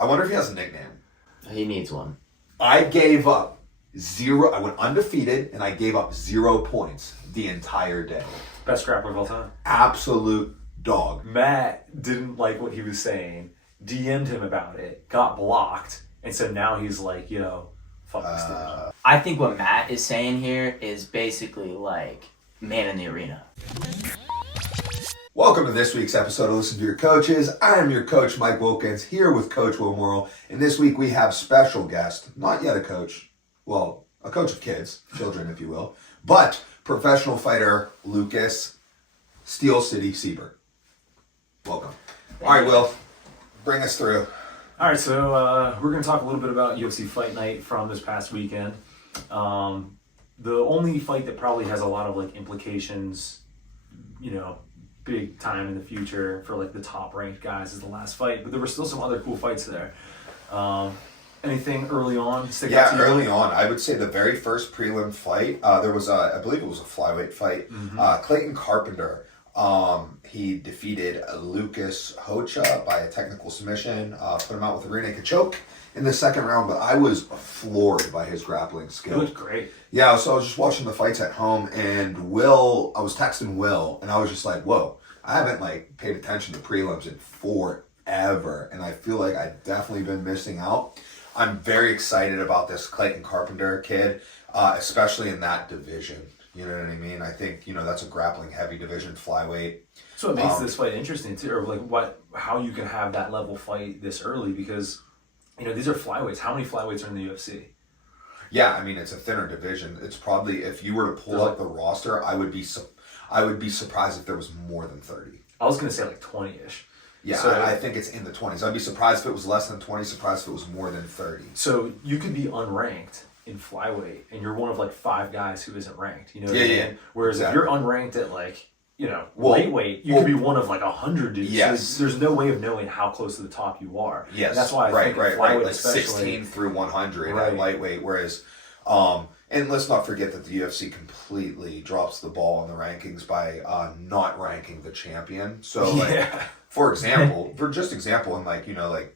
I wonder if he has a nickname. He needs one. I gave up 0. I went undefeated, and I gave up 0 points the entire day. Best grappler of all time. Absolute dog. Matt didn't like what he was saying, DM'd him about it, got blocked, and so now he's like, yo, fuck this dude. I think what Matt is saying here is basically like man in the arena. Welcome to this week's episode of Listen to Your Coaches. I am your coach, Mike Wilkins, here with Coach Will Morrill. And this week we have special guest, not yet a coach, well, a coach of kids, children, if you will, but professional fighter Lucas Steel City Siebert. Welcome. All right, Will, bring us through. All right, so we're going to talk a little bit about UFC Fight Night from this past weekend. The only fight that probably has a lot of like implications, you know, big time in the future for like the top ranked guys is the last fight, but there were still some other cool fights there. Anything early on stick out to you? Early on, I would say the very first prelim fight, there was I believe it was a flyweight fight. Clayton Carpenter, he defeated Lucas Hocha by a technical submission, put him out with a rear naked choke in the second round, but I was floored by his grappling skill. It looked great. Yeah, so I was just watching the fights at home, and I was texting Will, and I was just like, whoa, I haven't like paid attention to prelims in forever, and I feel like I've definitely been missing out. I'm very excited about this Clayton Carpenter kid, especially in that division. You know what I mean? I think, that's a grappling heavy division, flyweight. So it makes this fight interesting too, or like how you can have that level fight this early, because these are flyweights. How many flyweights are in the UFC? Yeah, I mean, it's a thinner division. It's probably, if you were to pull up the roster, I would be surprised if there was more than 30. I was going to say like 20-ish. Yeah, so, I think it's in the 20s. I'd be surprised if it was less than 20, surprised if it was more than 30. So you could be unranked in flyweight, and you're one of like 5 guys who isn't ranked. You know what I mean? Whereas if you're unranked at like, lightweight, you could be one of like 100 dudes. Yes. So there's no way of knowing how close to the top you are. Yes. And that's why I think flyweight, like 16 through 100 at lightweight, whereas... and let's not forget that the UFC completely drops the ball in the rankings by not ranking the champion. So, for example, and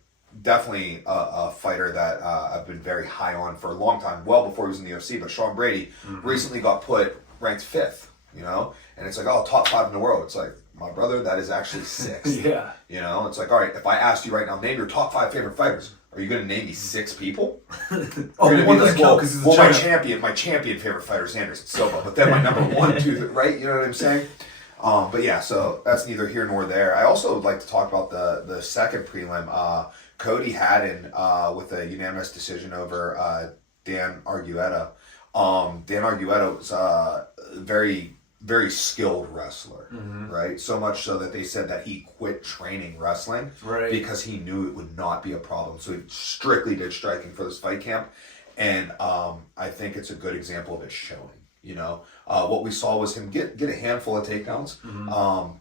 definitely a fighter that I've been very high on for a long time, well before he was in the UFC, but Sean Brady recently got ranked 5th, and it's like, oh, top 5 in the world. It's like, my brother, that is actually 6th. Yeah. It's like, all right, if I asked you right now, name your top 5 favorite fighters, are you going to name me 6 people? One doesn't count because he's my champion favorite fighter is Anderson Silva, but then my number 1, 2, right? You know what I'm saying? But yeah, so that's neither here nor there. I also would like to talk about the second prelim. Cody Haddon with a unanimous decision over Dan Argueta. Dan Argueta was a very, very skilled wrestler, right? So much so that they said that he quit training wrestling because he knew it would not be a problem. So he strictly did striking for this fight camp. And I think it's a good example of it showing. What we saw was him get a handful of takedowns,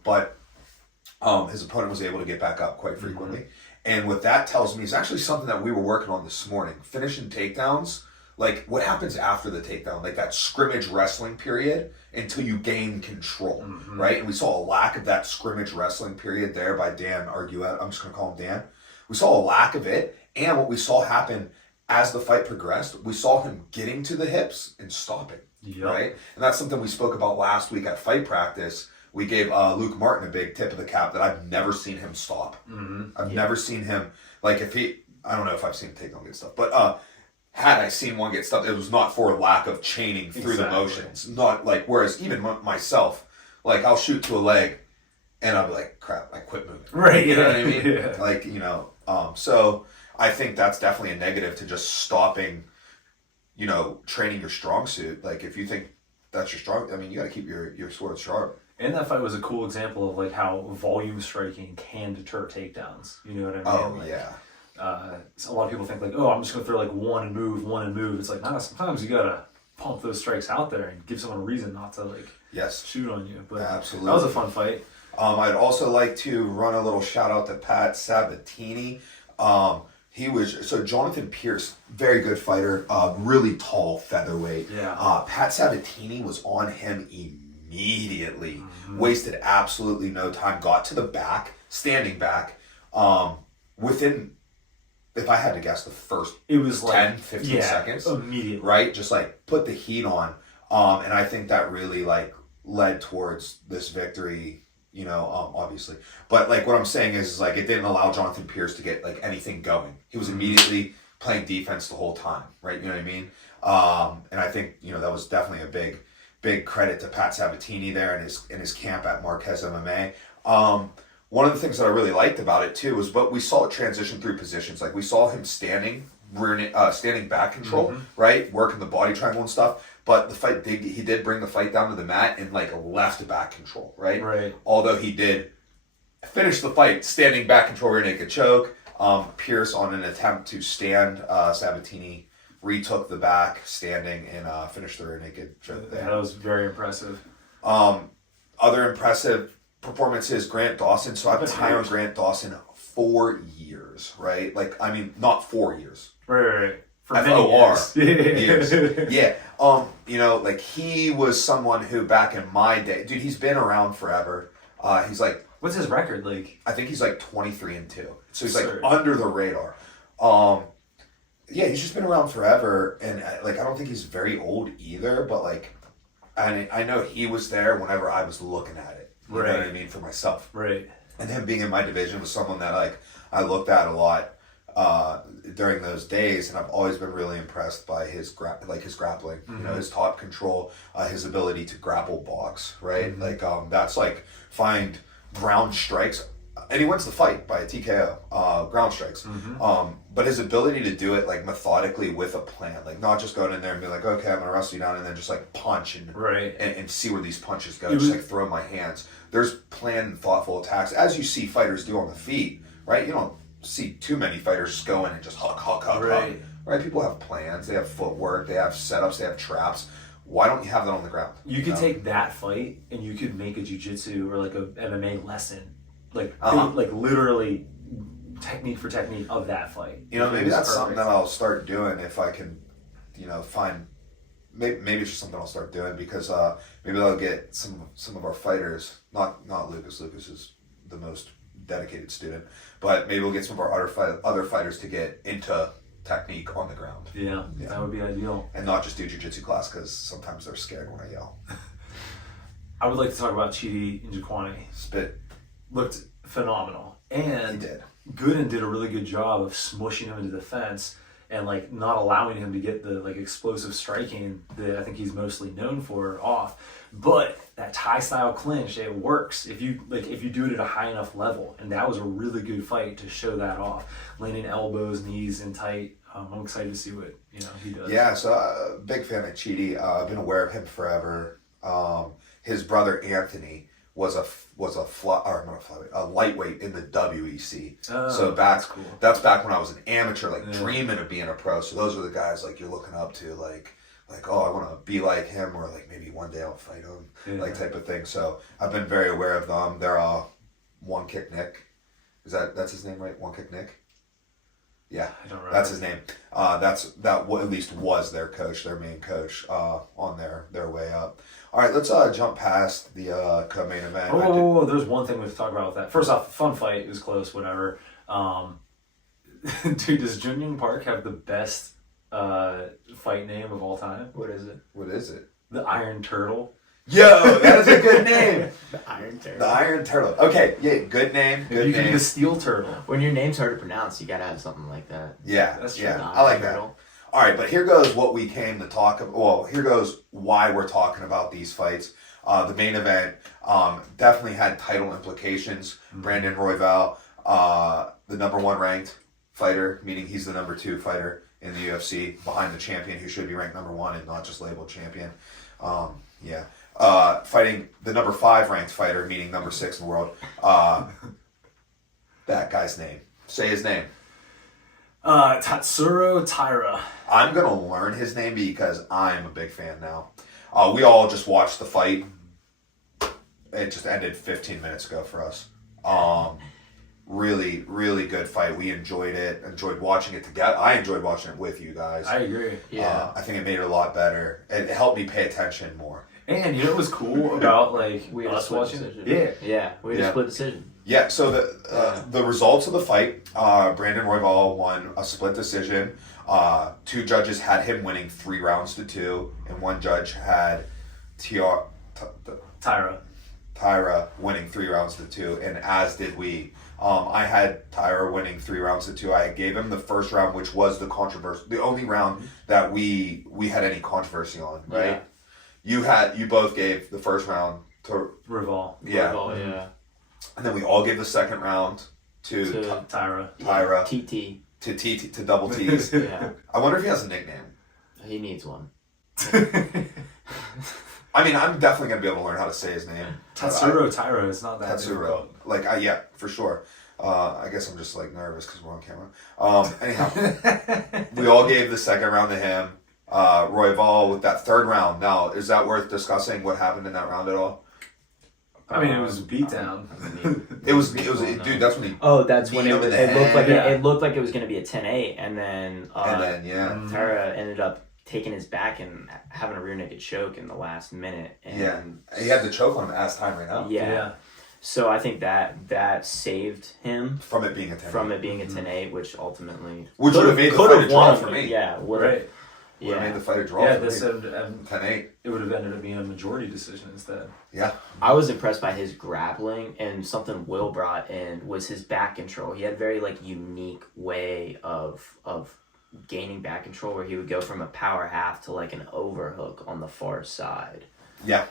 but his opponent was able to get back up quite frequently. And what that tells me is actually something that we were working on this morning. Finishing takedowns, like what happens after the takedown, like that scrimmage wrestling period until you gain control, right? And we saw a lack of that scrimmage wrestling period there by Dan Argueta. I'm just going to call him Dan. We saw a lack of it, and what we saw happen as the fight progressed, we saw him getting to the hips and stopping, right? And that's something we spoke about last week at fight practice. We gave Luke Martin a big tip of the cap that I've never seen him stop. I've never seen him, like I don't know if I've seen him take on good stuff, but had I seen one get stopped, it was not for lack of chaining through the motions. Not like, whereas even myself, like I'll shoot to a leg and I'll be like, crap, I quit moving. Right. You know what I mean? Like, so I think that's definitely a negative to just stopping, training your strong suit. Like if you think that's your strong, I mean, you got to keep your sword sharp. And that fight was a cool example of like how volume striking can deter takedowns. You know what I mean? Oh, like, yeah. So a lot of people think like, oh, I'm just going to throw like one and move. It's like, nah, sometimes you got to pump those strikes out there and give someone a reason not to like shoot on you. But absolutely, that was a fun fight. I'd also like to run a little shout out to Pat Sabatini. Jonathan Pierce, very good fighter, really tall featherweight. Yeah. Pat Sabatini was on him immediately, wasted absolutely no time, got to the back, standing back, within if I had to guess, the first It was 10, 15 seconds. Immediately. Right? Just like put the heat on. And I think that really like led towards this victory, obviously. But like what I'm saying is like it didn't allow Jonathan Pierce to get like anything going. He was immediately playing defense the whole time, right? You know what I mean? And I think, that was definitely a big credit to Pat Sabatini there in his camp at Marquez MMA. One of the things that I really liked about it too was what we saw it transition through positions. Like we saw him standing back control, right? Working the body triangle and stuff. But the fight, he did bring the fight down to the mat in like left back control, right? Right. Although he did finish the fight standing back control rear naked choke. Pierce on an attempt to stand, Sabatini retook the back standing and finished the rear naked choke there. That was very impressive. Other impressive performances, Grant Dawson. So I've been high on Grant Dawson 4 years, right? Like, I mean, not 4 years. Right. For FOR years. years. Yeah. Like he was someone who back in my day, dude, he's been around forever. He's like, what's his record like? I think he's like 23-2. So he's like Absurd. under the radar. Yeah, he's just been around forever, and like I don't think he's very old either. But like, I know he was there whenever I was looking at it. You know what I mean, for myself. Right. And him being in my division was someone that like I looked at a lot during those days, and I've always been really impressed by his grappling, his top control, his ability to grapple box, right? Like that's like find ground strikes, and he wins the fight by a TKO, ground strikes. But his ability to do it like methodically with a plan, like not just going in there and be like, okay, I'm gonna wrestle you down, and then just like punch and see where these punches go, just like throw my hands. There's planned and thoughtful attacks, as you see fighters do on the feet, right? You don't see too many fighters just go in and just huck, right? People have plans, they have footwork, they have setups, they have traps. Why don't you have that on the ground? You could take that fight and you could make a jiu-jitsu or like a MMA lesson, like literally technique for technique of that fight. Maybe that's something that I'll start doing if I can, find. Maybe it's just something I'll start doing because maybe I'll get some of our fighters, not Lucas. Lucas is the most dedicated student, but maybe we'll get some of our other fighters to get into technique on the ground. Yeah, that would be ideal. And not just do jiu-jitsu class because sometimes they're scared when I yell. I would like to talk about Chidi Njokuani. Spit. Looked phenomenal. And He did. Gooden did a really good job of smushing him into the fence and like not allowing him to get the like explosive striking that I think he's mostly known for off. But that Thai style clinch, it works if you do it at a high enough level. And that was a really good fight to show that off. Landing elbows, knees in tight. I'm excited to see what he does. Yeah, so big fan of Chidi. I've been aware of him forever. His brother Anthony was a lightweight in the WEC. So that's cool. That's back when I was an amateur, dreaming of being a pro. So those are the guys like you're looking up to, like oh, I want to be like him, or like maybe one day I'll fight him, like type of thing. So I've been very aware of them. They're One Kick Nick. That's his name, right? One Kick Nick. Yeah, I don't remember. That's his name. At least was their coach, their main coach, on their way up. All right, let's jump past the co-main event. Oh, there's one thing we have to talk about with that. First off, fun fight. It was close, whatever. Dude, does Junyoung Park have the best fight name of all time? What is it? What is it? The Iron Turtle. Yo, that is a good name. The Iron Turtle. The Iron Turtle. Okay, yeah, good name. Good You name. can be the Steel Turtle. When your name's hard to pronounce, you gotta have something like that. Yeah, That's true. yeah. The I like Iron that. Turtle. All right, but here goes what we came to talk about. Well, here goes why we're talking about these fights. The main event definitely had title implications. Brandon Royval, the number 1 ranked fighter, meaning he's the number 2 fighter in the UFC, behind the champion who should be ranked number 1 and not just labeled champion. Fighting the number 5 ranked fighter, meaning number 6 in the world. That guy's name. Say his name. Tatsuro Taira. I'm going to learn his name because I'm a big fan now. We all just watched the fight. It just ended 15 minutes ago for us. Really, really good fight. We enjoyed it. Enjoyed watching it together. I enjoyed watching it with you guys. I agree. Yeah. I think it made it a lot better. It helped me pay attention more. And you know what was cool about like We had a us split watching? decision. Yeah. Yeah, we had Yeah. a split decision. Yeah, so the results of the fight, Brandon Royval won a split decision. 2 judges had him winning 3 rounds to 2, and 1 judge had Tyra winning 3 rounds to 2, and as did we. I had Tyra winning 3 rounds to 2. I gave him the first round, which was the only round that we had any controversy on, right? Yeah. You both gave the first round to Royval. Yeah. Royval, yeah. And then we all gave the second round to Tyra. TT. To double T's. Yeah. I wonder if he has a nickname. He needs one. I mean, I'm definitely going to be able to learn how to say his name. Tatsuro Tyra is not that Tatsuro. Like, yeah, for sure. I guess I'm just, like, nervous because we're on camera. Anyhow, we all gave the second round to him. Royval with that third round. Now, is that worth discussing what happened in that round at all? I mean, it was a beatdown. Dude, that's when he... Oh, that's when it looked like Yeah. it looked like it was going to be a 10-8, and then Tyra ended up taking his back and having a rear naked choke in the last minute. And he had the choke on him as time right now. Yeah. So I think that saved him from it being a 10-8. From it being a 10-8, which ultimately would have made the fight a draw for me. Yeah, Would have made the fight a draw. Yeah, for this me. 10-8. It would have ended up being a majority decision instead. Yeah. I was impressed by his grappling, and something Will brought in was his back control. He had a very unique way of gaining back control, where he would go from a power half to an overhook on the far side. Yeah.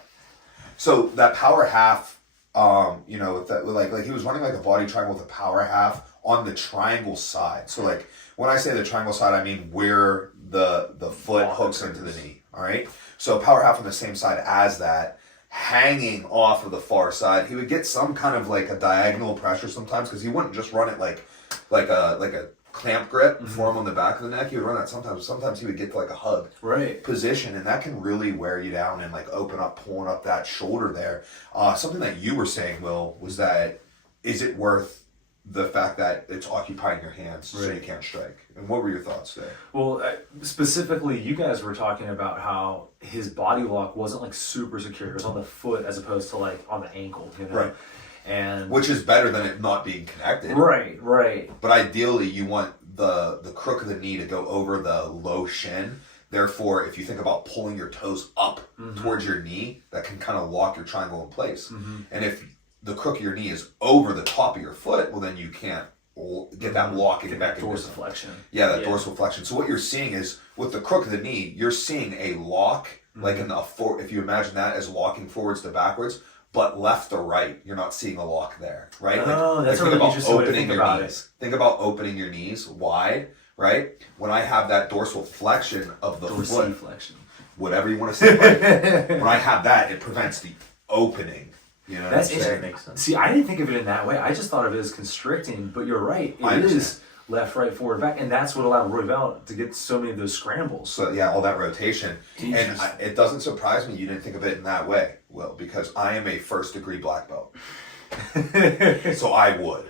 So that power half, with that, he was running like a body triangle with a power half on the triangle side. So when I say the triangle side, I mean where the foot hooks into the knee. All right. So power half on the same side as that, hanging off of the far side. He would get some kind of a diagonal pressure sometimes, because he wouldn't just run it like a clamp grip for him on the back of the neck. He would run that sometimes. Sometimes he would get to a hug position, and that can really wear you down and open up, pulling up that shoulder there. Something that you were saying, Will, was that is it worth the fact that it's occupying your hands so you can't strike? And what were your thoughts there? Well, specifically, you guys were talking about how his body lock wasn't super secure. It was on the foot as opposed to on the ankle, Right. And which is better than it not being connected. Right. But ideally, you want the crook of the knee to go over the low shin. Therefore, if you think about pulling your toes up towards your knee, that can kind of lock your triangle in place. And if the crook of your knee is over the top of your foot, well, then you can't get that lock and get back into dorsiflexion. Yeah, that dorsiflexion. So what you're seeing is, with the crook of the knee, you're seeing a lock, if you imagine that as walking forwards to backwards, but left to right, you're not seeing a lock there, right? That's a really interesting way to think about it. Think about opening your knees wide, right? When I have that dorsal flexion of the foot, whatever you want to say, right? When I have that, it prevents the opening. You know, that's interesting. Makes sense. See, I didn't think of it in that way. I just thought of it as constricting, but you're right. It is left, right, forward, back, and that's what allowed Royval to get so many of those scrambles. So all that rotation, and it doesn't surprise me you didn't think of it in that way, Will, because I am a first-degree black belt, so I would.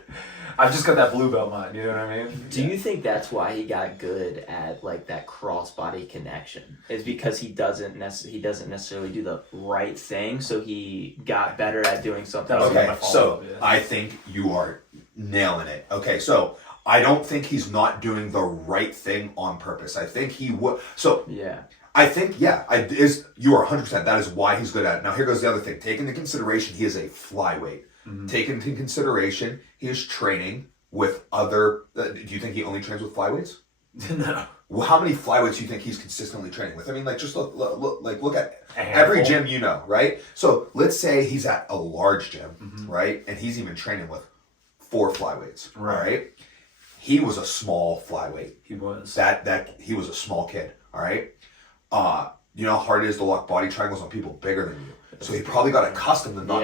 I've just got that blue belt mind. You know what I mean? Do you think that's why he got good at that cross-body connection? Is because he doesn't necessarily do the right thing, so he got better at doing something. Okay, so I think you are nailing it. Okay, so I don't think he's not doing the right thing on purpose. I think he would. So I think you are 100%. That is why he's good at it. Now here goes the other thing. Take into consideration he is a flyweight. Take into consideration he is training with other. Do you think he only trains with flyweights? No. Well, how many flyweights do you think he's consistently training with? I mean, just look at every gym you know, right? So let's say he's at a large gym, right, and he's even training with 4 flyweights, right? He was a small flyweight. He was. He was a small kid, all right? You know how hard it is to lock body triangles on people bigger than you. So he probably got accustomed to not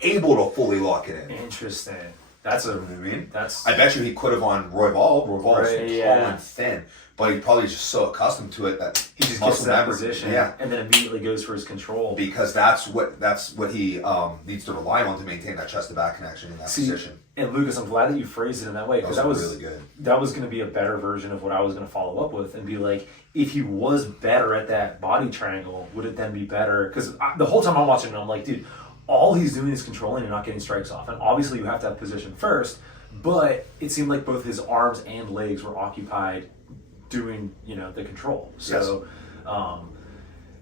being able to fully lock it in. Interesting. That's you know what I mean? I bet you he could have on Royval. Royval's tall and thin, but he probably just so accustomed to it that he just gets that position, and then immediately goes for his control. Because that's what he needs to rely on to maintain that chest to back connection in that position. And Lucas, I'm glad that you phrased it in that way, because that was really good. That was going to be a better version of what I was going to follow up with and be like, if he was better at that body triangle, would it then be better? Because the whole time I'm watching it, I'm like, dude, all he's doing is controlling and not getting strikes off. And obviously you have to have position first, but it seemed like both his arms and legs were occupied doing, the control. So,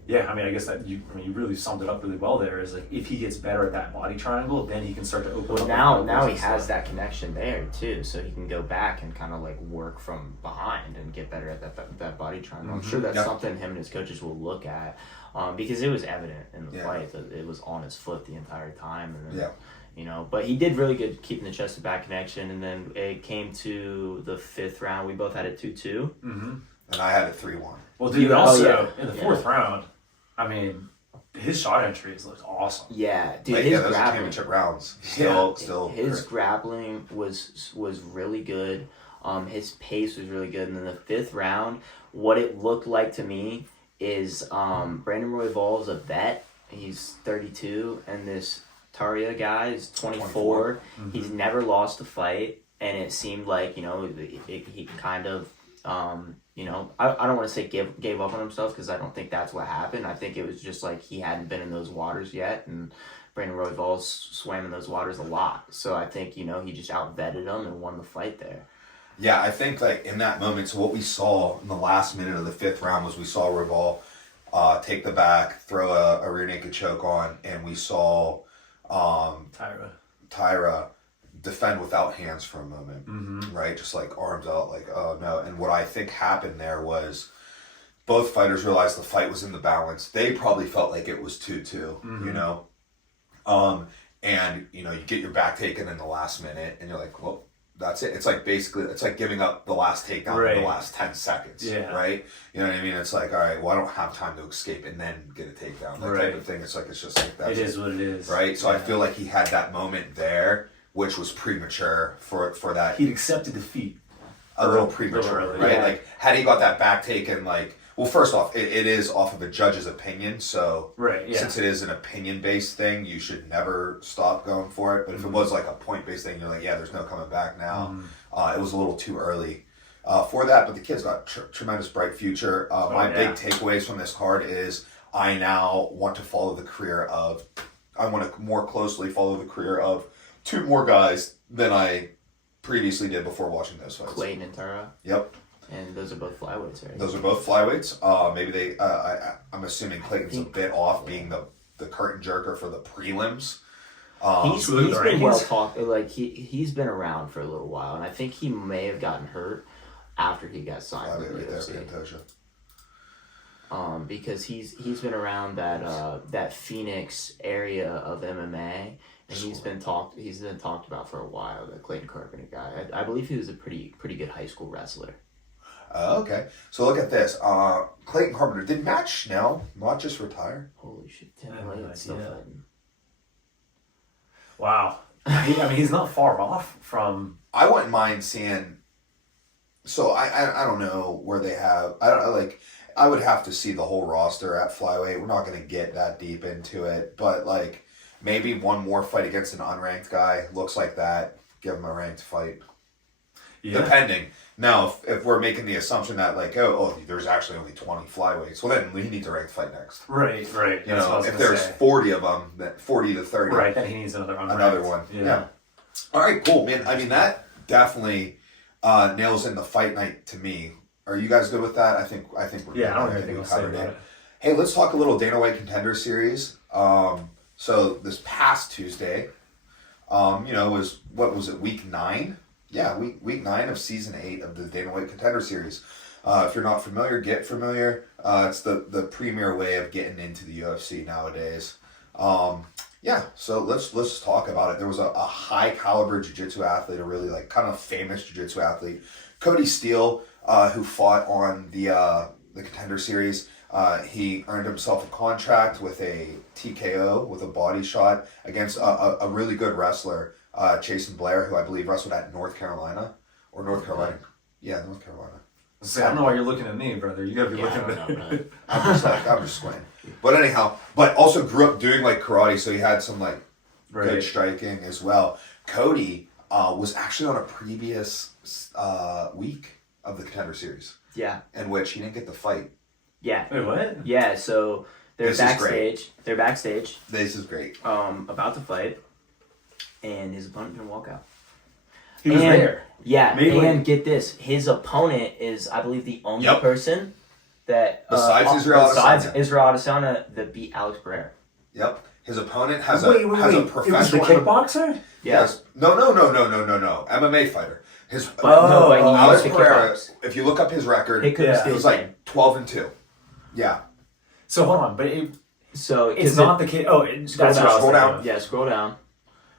yeah, I mean, I guess that you really summed it up really well there. Is like if he gets better at that body triangle, then he can start to open up. Now he has that connection there too, so he can go back and kind of like work from behind and get better at that body triangle. I'm sure that's something him and his coaches will look at, because it was evident in the fight that it was on his foot the entire time, and then, but he did really good keeping the chest to back connection, and then it came to the 5th round. We both had it 2-2. And I had it 3-1. Well, dude, also in the 4th round, I mean, his shot entries looked awesome. Yeah, dude, those are championship rounds. Still, his grappling was really good. His pace was really good, and then the 5th round, what it looked like to me is Brandon Royval's a vet. He's 32, and this Taria guy is 24. He's never lost a fight, and it seemed like he kind of. I don't want to say gave up on himself, because I don't think that's what happened. I think it was just like he hadn't been in those waters yet, and Brandon Royval swam in those waters a lot. So I think, he just outvetted him and won the fight there. Yeah, I think like in that moment, so what we saw in the last minute of the 5th round was we saw Royval take the back, throw a rear naked choke on, and we saw Tyra defend without hands for a moment, right? Just like arms out, like, oh no. And what I think happened there was both fighters realized the fight was in the balance. They probably felt like it was 2-2, and you get your back taken in the last minute, and you're like, well, that's it. It's like giving up the last takedown in the last 10 seconds, right? You know what I mean? It's like, all right, well, I don't have time to escape and then get a takedown, that type of thing. It's just like that. It is what it is, right? So I feel like he had that moment there, which was premature for that. He accepted defeat. A little premature, right? Yeah. Like, had he got that back taken, like, well, first off, it is off of a judge's opinion, so since it is an opinion-based thing, you should never stop going for it. But if it was like a point-based thing, you're like, yeah, there's no coming back now. It was a little too early for that, but the kid's got tremendous bright future. My big takeaways from this card is I now want to I want to more closely follow the career of 2 more guys than I previously did before watching those fights. Clayton and Tara. Yep. And those are both flyweights, right? Those are both flyweights. Maybe I'm assuming Clayton's a bit off being the curtain jerker for the prelims. He's been well talked. Like he's been around for a little while, and I think he may have gotten hurt after he got signed with the UFC. Because he's been around that Phoenix area of MMA. And he's been talked about for a while. The Clayton Carpenter guy, I believe he was a pretty good high school wrestler. Okay, so look at this. Clayton Carpenter, did Matt Schnell not just retire? Holy shit! Tim Elliott's still fighting. Wow. I mean, he's not far off from. I wouldn't mind seeing. So I don't know where they have. I would have to see the whole roster at flyweight. We're not going to get that deep into it, but like maybe one more fight against an unranked guy looks like that. Give him a ranked fight. Yeah. Depending. Now, if we're making the assumption that like, there's actually only 20 flyweights, well then he needs a ranked fight next. Right. If there's 40 of them, then 40 to 30. Right, then he needs another one. Yeah. All right, cool, man. I mean, that definitely nails in the fight night to me. Are you guys good with that? I think we're good. Yeah, I don't have anything to say about it. Hey, let's talk a little Dana White Contender Series. So this past Tuesday, was week 9? Yeah, week 9 of season 8 of the Dana White Contender Series. If you're not familiar, get familiar. It's the premier way of getting into the UFC nowadays. So let's talk about it. There was a high caliber jiu-jitsu athlete, a really like kind of famous jiu-jitsu athlete, Cody Steele, who fought on the Contender Series. He earned himself a contract with a TKO, with a body shot against a really good wrestler, Jason Blair, who I believe wrestled at North Carolina. Yeah, North Carolina. See, I don't know why you're looking at me, brother. You gotta be looking at me. I'm just squinting. But anyhow, also grew up doing like karate, so he had some like good striking as well. Cody was actually on a previous week of the Contender Series. Yeah. In which he didn't get the fight. Yeah. Wait, what? Yeah, so They're This is great. backstage. They're backstage. This is great. About to fight, and his opponent didn't walk out. He was there. Yeah, Maybe and get this: his opponent is, I believe, the only Yep. person that Besides Israel Adesanya. Israel Adesanya that beat Alex Pereira. Yep. His opponent has Wait. a It was the professional kickboxer? Yes. No. MMA fighter. His But he Alex used to Pereira. kickbox. If you look up his record, He couldn't Yeah. steal it his was name. like 12-2. Yeah. So hold on, but So it's not the kid. Oh, that's what I was Scroll thinking down. of. Yeah, scroll down.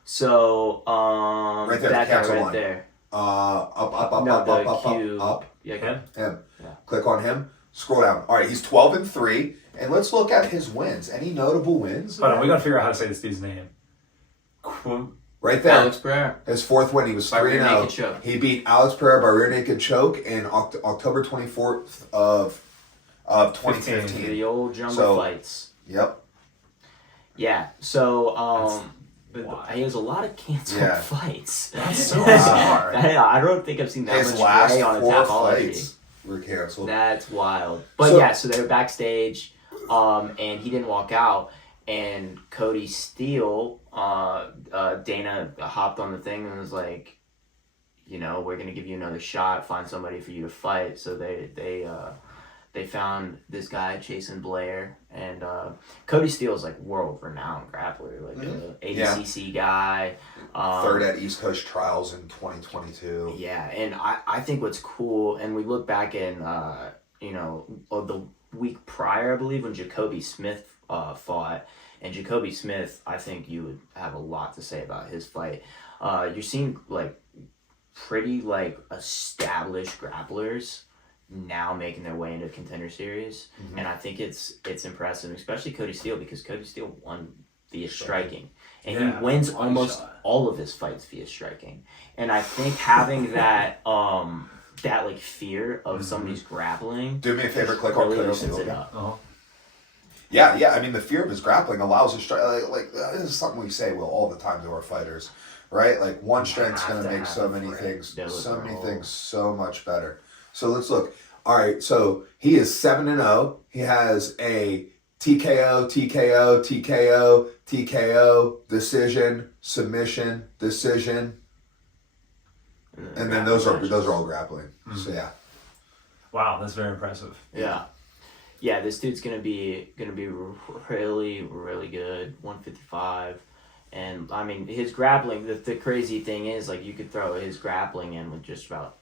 So Right there, that the guy cancel right line. there. Up, No, the up, Q. up. Yeah, Him? Him. Yeah. Click on him. Scroll down. All right, he's 12-3, and let's look at his wins. Any notable wins? Hold on, we gotta figure out how to say this dude's name. Right there. Alex Pereira. His fourth win, he was By rear 3-0. naked choke. He beat Alex Pereira by rear naked choke in October 24th of 2015. The old jungle So- fights. Yep. Yeah. So Why? he has a lot of canceled Yeah. fights. That's so bizarre. I don't think I've seen that His much last gray on 4 Tapology. fights were canceled. That's wild. But So- yeah, so they were backstage, and he didn't walk out. And Cody Steele, Dana hopped on the thing and was like, we're gonna give you another shot. Find somebody for you to fight. So they found this guy, Jason Blair, and Cody Steele is like world renowned grappler, like a ADCC guy. Third at East Coast Trials in 2022. Yeah, and I think what's cool, and we look back in, the week prior, I believe, when Jacoby Smith fought, and Jacoby Smith, I think you would have a lot to say about his fight. You're seeing, like, pretty, like, established grapplers now making their way into Contender Series, and I think it's impressive, especially Cody Steele, because Cody Steele won via striking. And Yeah, he wins one almost shot. all of his fights via striking. And I think having that like fear of somebody's grappling Do me a favor, click on really Cody opens Steele. it up. Uh-huh. Yeah. I mean, the fear of his grappling allows his strike. Like this is something we say all the time to our fighters, right? Like one strength's have going to to make have so a many threat. things, Those so are many all- things, so much better. So let's look. All right, so he is 7-0. He has a TKO, TKO, TKO, TKO, decision, submission, decision, and then those are all grappling. So yeah. Wow, that's very impressive. Yeah, this dude's gonna be really, really good. 155, and I mean his grappling. The crazy thing is, like, you could throw his grappling in with just about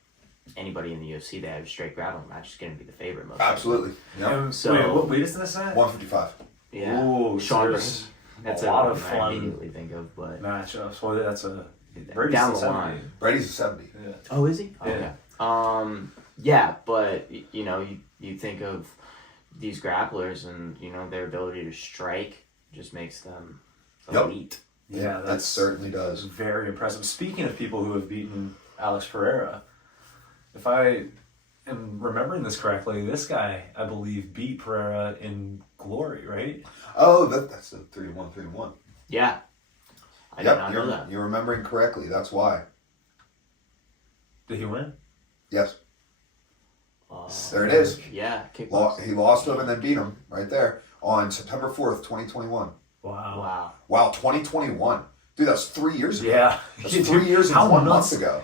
anybody in the UFC that have straight grappling match is gonna be the favorite. Most Absolutely. Yep. So- Wait, what weight is this at? 155. likely. Yeah. Ooh, Sean there's Brady. That's a lot one of I fun immediately think of, but matchups. Well, that's a Brady's down the 70. line. Brady's a 70. Yeah. Oh, is he? Yeah. Okay. Yeah, but you think of these grapplers and their ability to strike just makes them Yep. elite. Yeah, that that's certainly does. very impressive. Speaking of people who have beaten Alex Pereira, if I am remembering this correctly, this guy, I believe, beat Pereira in Glory, right? Oh, that's a 3-1. Yeah. I did not know that. You're remembering correctly. That's why. Did he win? Yes. Uh, There it is. Yeah, kickboxing. He lost to him and then beat him right there on September 4th, 2021. Wow. Wow. 2021. Dude, that's 3 years ago. Yeah. That's 3 years and How 1 nuts- month ago.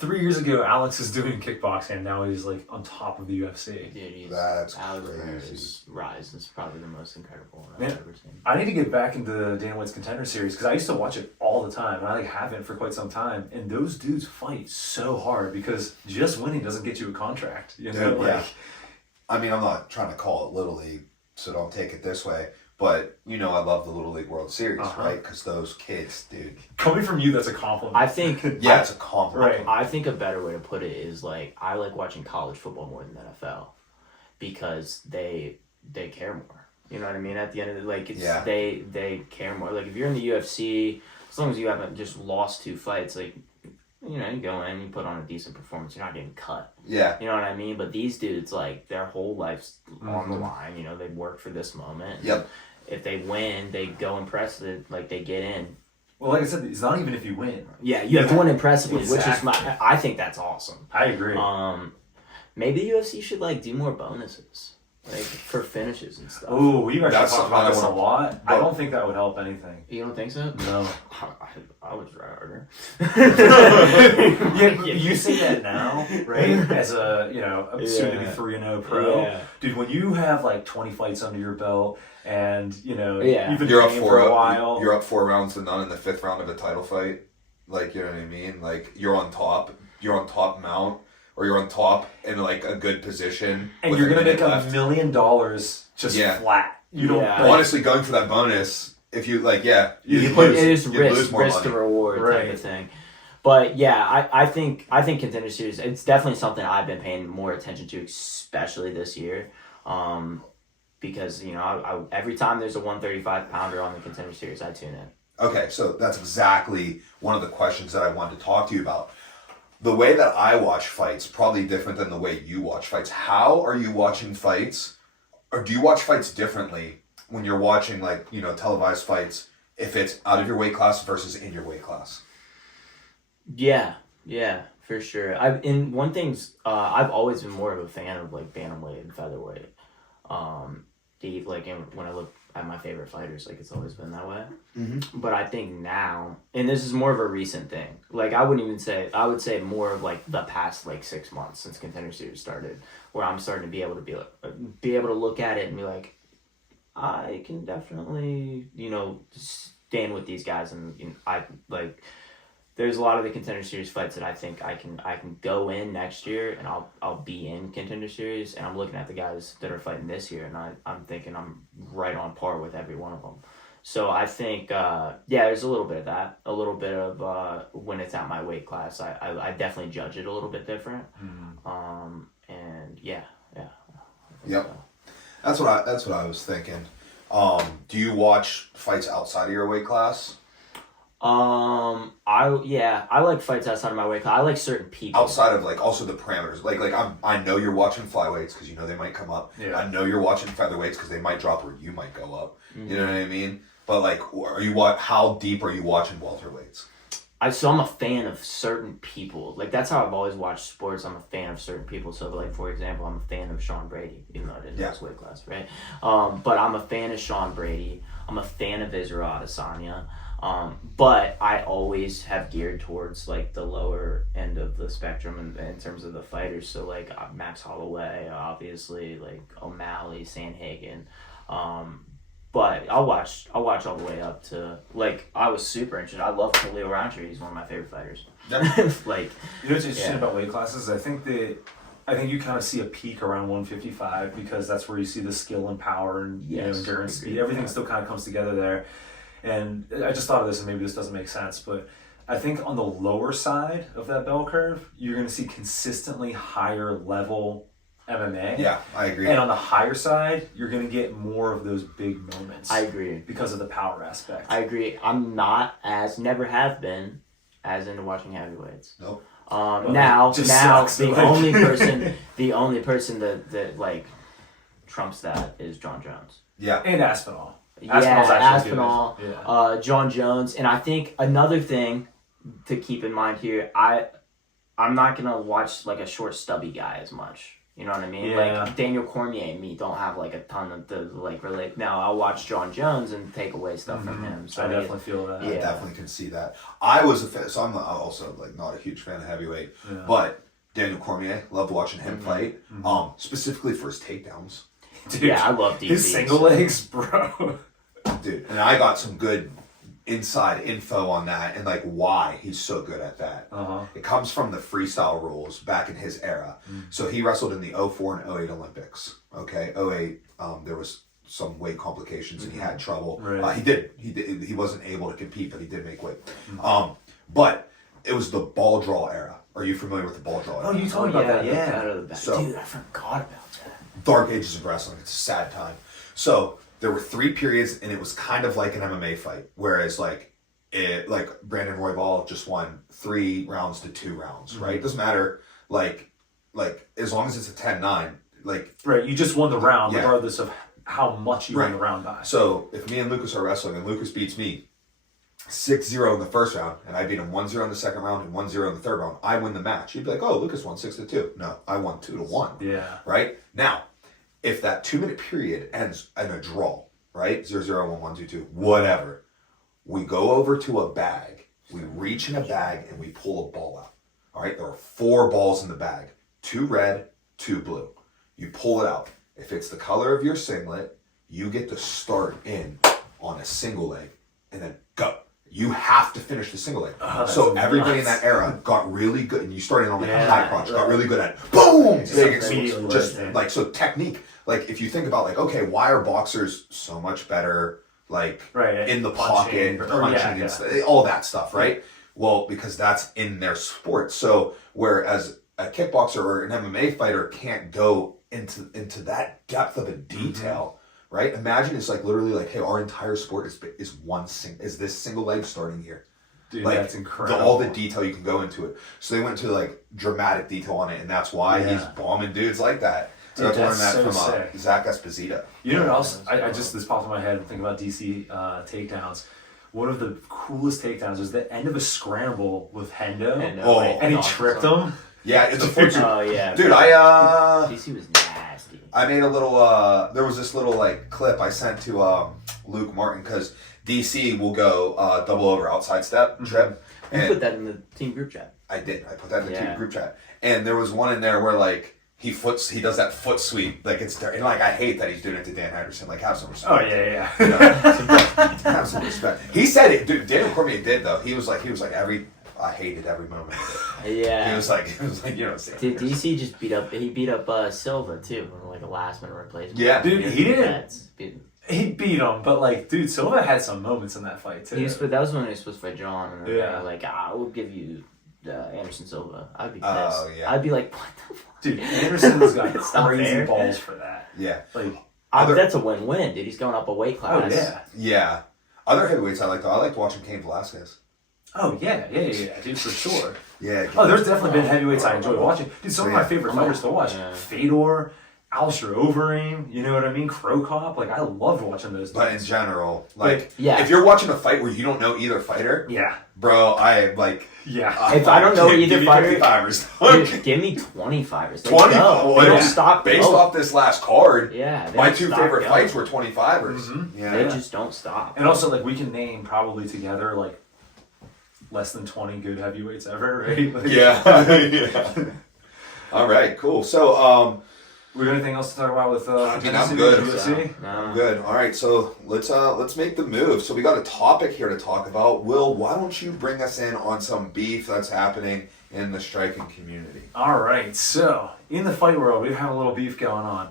3 years ago, Alex is doing kickboxing, and now he's like on top of the UFC. Dude, That's Alex crazy. Pereira's rise is probably the most incredible one Yeah. I've ever seen. I need to get back into Dana White's Contender Series because I used to watch it all the time, and I haven't for quite some time. And those dudes fight so hard because just winning doesn't get you a contract. You know, Dude, yeah. I mean, I'm not trying to call it Little League, so don't take it this way. But, I love the Little League World Series, Uh-huh. right? Because those kids, dude. Coming from you, that's a compliment. I think Yeah, it's a compliment. Right. I think a better way to put it is like I like watching college football more than NFL because they care more. You know what I mean? At the end of the like, it's Yeah. they care more. Like if you're in the UFC, as long as you haven't just lost 2 fights, like you go in, you put on a decent performance, you're not getting cut. Yeah. You know what I mean? But these dudes, like their whole life's on the Mhm. line. They work for this moment. Yep. If they win, they go impressive. Like they get in. well, like I said, it's not even if you win. Yeah, you have to win impressively, which is Exactly. I think that's awesome. I agree. Maybe the UFC should like do more bonuses. like for finishes and stuff. Oh, we've actually That's talked about this a something I lot. I don't think that would help anything. You don't think so? No. I would try harder. Yeah, you say that now, right? As a soon to be 3-0 pro, Yeah. dude. When you have like 20 fights under your belt, and you've been You're up training for a 4 while. You're up 4 rounds to none in the 5th round of a title fight. Like, you know what I mean? Like, you're on top mount, or you're on top in like a good position, and with you're a gonna minute make left. $1 million just flat. You don't. Yeah. Like, Honestly, going for that bonus, if you like, You lose, it is you'd risk lose more to money. reward type Right. of thing. But yeah, I think Contender Series, it's definitely something I've been paying more attention to, especially this year. Because I every time there's a 135 pounder on the Contender Series, I tune in. Okay, so that's exactly one of the questions that I wanted to talk to you about. The way that I watch fights, probably different than the way you watch fights. How are you watching fights? Or do you watch fights differently when you're watching televised fights, if it's out of your weight class versus in your weight class? Yeah, for sure. I've always been more of a fan of like bantamweight and featherweight. When I look at my favorite fighters, like it's always been that way. Mm-hmm. But I think now, and this is more of a recent thing. Like I wouldn't even say, I would say more of like the past like 6 months since Contender Series started, where I'm starting to be able to look at it and be like, I can definitely stand with these guys, and I like. There's a lot of the Contender Series fights that I think I can go in next year and I'll be in Contender Series, and I'm looking at the guys that are fighting this year and I'm thinking I'm right on par with every one of them. So I think there's a little bit of that, a little bit of when it's at my weight class, I definitely judge it a little bit different. And yeah. Yep. That's what I was thinking. Do you watch fights outside of your weight class? I like fights outside of my weight class. I like certain people. Outside of also the parameters. I know you're watching flyweights because they might come up. Yeah. I know you're watching featherweights because they might drop or you might go up. Mm-hmm. You know what I mean? But how deep are you watching welterweights? So I'm a fan of certain people. Like that's how I've always watched sports. I'm a fan of certain people. So like for example, I'm a fan of Sean Brady, even though I didn't know his weight class, right? But I'm a fan of Sean Brady. I'm a fan of Israel Adesanya. But I always have geared towards like the lower end of the spectrum in terms of the fighters. So like Max Holloway, obviously, like O'Malley, Sandhagen. But I'll watch all the way up to like I was super interested. I love Khalil Rountree. He's one of my favorite fighters. Like what's interesting about weight classes? I think you kind of see a peak around 155 because that's where you see the skill and power and endurance speed. Everything still kind of comes together there. And I just thought of this, and maybe this doesn't make sense, but I think on the lower side of that bell curve, you're going to see consistently higher level MMA. Yeah, I agree. And on the higher side, you're going to get more of those big moments. I agree. Because of the power aspect. I agree. I'm not never have been as into watching heavyweights. Nope. Now sucks, the only person that like trumps that is John Jones. Yeah. And Aspinall. Aspinall, John Jones, and I think another thing to keep in mind here, I'm not gonna watch like a short stubby guy as much. You know what I mean? Yeah. Like Daniel Cormier and me don't have like a ton of the like relate. Now I'll watch John Jones and take away stuff from him. So I definitely feel that. I definitely can see that. I was a fan, so I'm also not a huge fan of heavyweight, but Daniel Cormier, loved watching him fight, specifically for his takedowns. Dude, I love DCs. His single legs, bro. Dude, and I got some good inside info on that and like why he's so good at that. It comes from the freestyle rules back in his era. So he wrestled in the 04 and 08 Olympics. Okay, 08, there was some weight complications and he had trouble. Right. He wasn't able to compete, but he did make weight. But it was the ball draw era. Are you familiar with the ball draw era? Oh, you told me about that. Yeah. Dude, I forgot about that. Dark ages of wrestling. It's a sad time. So there were 3 periods, and it was kind of like an MMA fight. Whereas Brandon Royval just won 3 rounds to 2 rounds. Right? It doesn't matter. Like as long as it's a 10-9. Right. You just won the round, regardless of how much you won the round by. So if me and Lucas are wrestling, and Lucas beats me 6-0 in the first round, and I beat him 1-0 in the second round and 1-0 in the third round, I win the match. You'd be like, oh, Lucas won 6-2. No, I won 2-1. Yeah. Right? Now, if that 2-minute period ends in a draw, right? 0-0, 1-1, 2-2, whatever. We go over to a bag. We reach in a bag and we pull a ball out. All right, there are 4 balls in the bag. 2 red, 2 blue. You pull it out. If it's the color of your singlet, you get to start in on a single leg and then go. You have to finish the single leg. So everybody in that era got really good, and you started on like a high crotch, got really good at boom, big explosive, just like so technique. Like if you think about like, okay, why are boxers so much better like in the pocket, punching and all that stuff, right? Well, because that's in their sport. So whereas a kickboxer or an MMA fighter can't go into that depth of a detail. Right? Imagine it's like literally like, hey, our entire sport is this single leg starting here. Dude, like, that's incredible. All the detail you can go into it. So they went to like dramatic detail on it, and that's why he's bombing dudes like that. So Dude, that's learned that so from Zach Esposito. You know what else? I just this popped in my head thinking about DC takedowns. One of the coolest takedowns was the end of a scramble with Hendo. And he tripped him. Yeah, it's a foot. Oh yeah, dude. DC was nasty. I made a little. There was this little like clip I sent to Luke Martin because DC will go double over outside step trip. You put that in the team group chat. I did. I put that in the team group chat, and there was one in there where like he does that foot sweep. Like it's and like I hate that he's doing it to Dan Henderson. Like have some respect. Oh yeah. You know, have some respect. He said it. Dude, Daniel Cormier did though. He was like I hated every moment of it. Yeah. He was like, you know. DC just beat up Silva too, like a last minute replacement. Yeah, dude, he didn't. He beat him, but like, dude, Silva had some moments in that fight too. That was when he was supposed to fight John, and they were like, we'll give you Anderson Silva. I'd be pissed. Oh, yeah. I'd be like, what the fuck? Dude, Anderson's got crazy balls for that. Yeah. Like, that's a win-win, dude. He's going up a weight class. Oh, yeah. Yeah. Other heavyweights I liked watching Cain Velasquez. Oh, yeah, dude, for sure. Yeah. Oh, there's definitely been heavyweights I enjoy watching. Dude, some of my favorite fighters to watch. Yeah. Fedor, Alistair Overeem, you know what I mean? Crow Cop. Like, I loved watching those dudes. But in general, like, if you're watching a fight where you don't know either fighter, bro, I like... Yeah. If I don't know either fighter, 55ers. Give me 25ers. 20. Well, they don't stop. Based off this last card, my 2 favorite fights were 25ers. Mm-hmm. Yeah. They just don't stop. And also, like, we can name probably together, like, less than 20 good heavyweights ever, right? Like, yeah. All right, cool. So, we got anything else to talk about with I'm good. UFC? No. I'm good. All right, so let's make the move. So we got a topic here to talk about. Will, why don't you bring us in on some beef that's happening in the striking community? All right, so in the fight world, we have a little beef going on.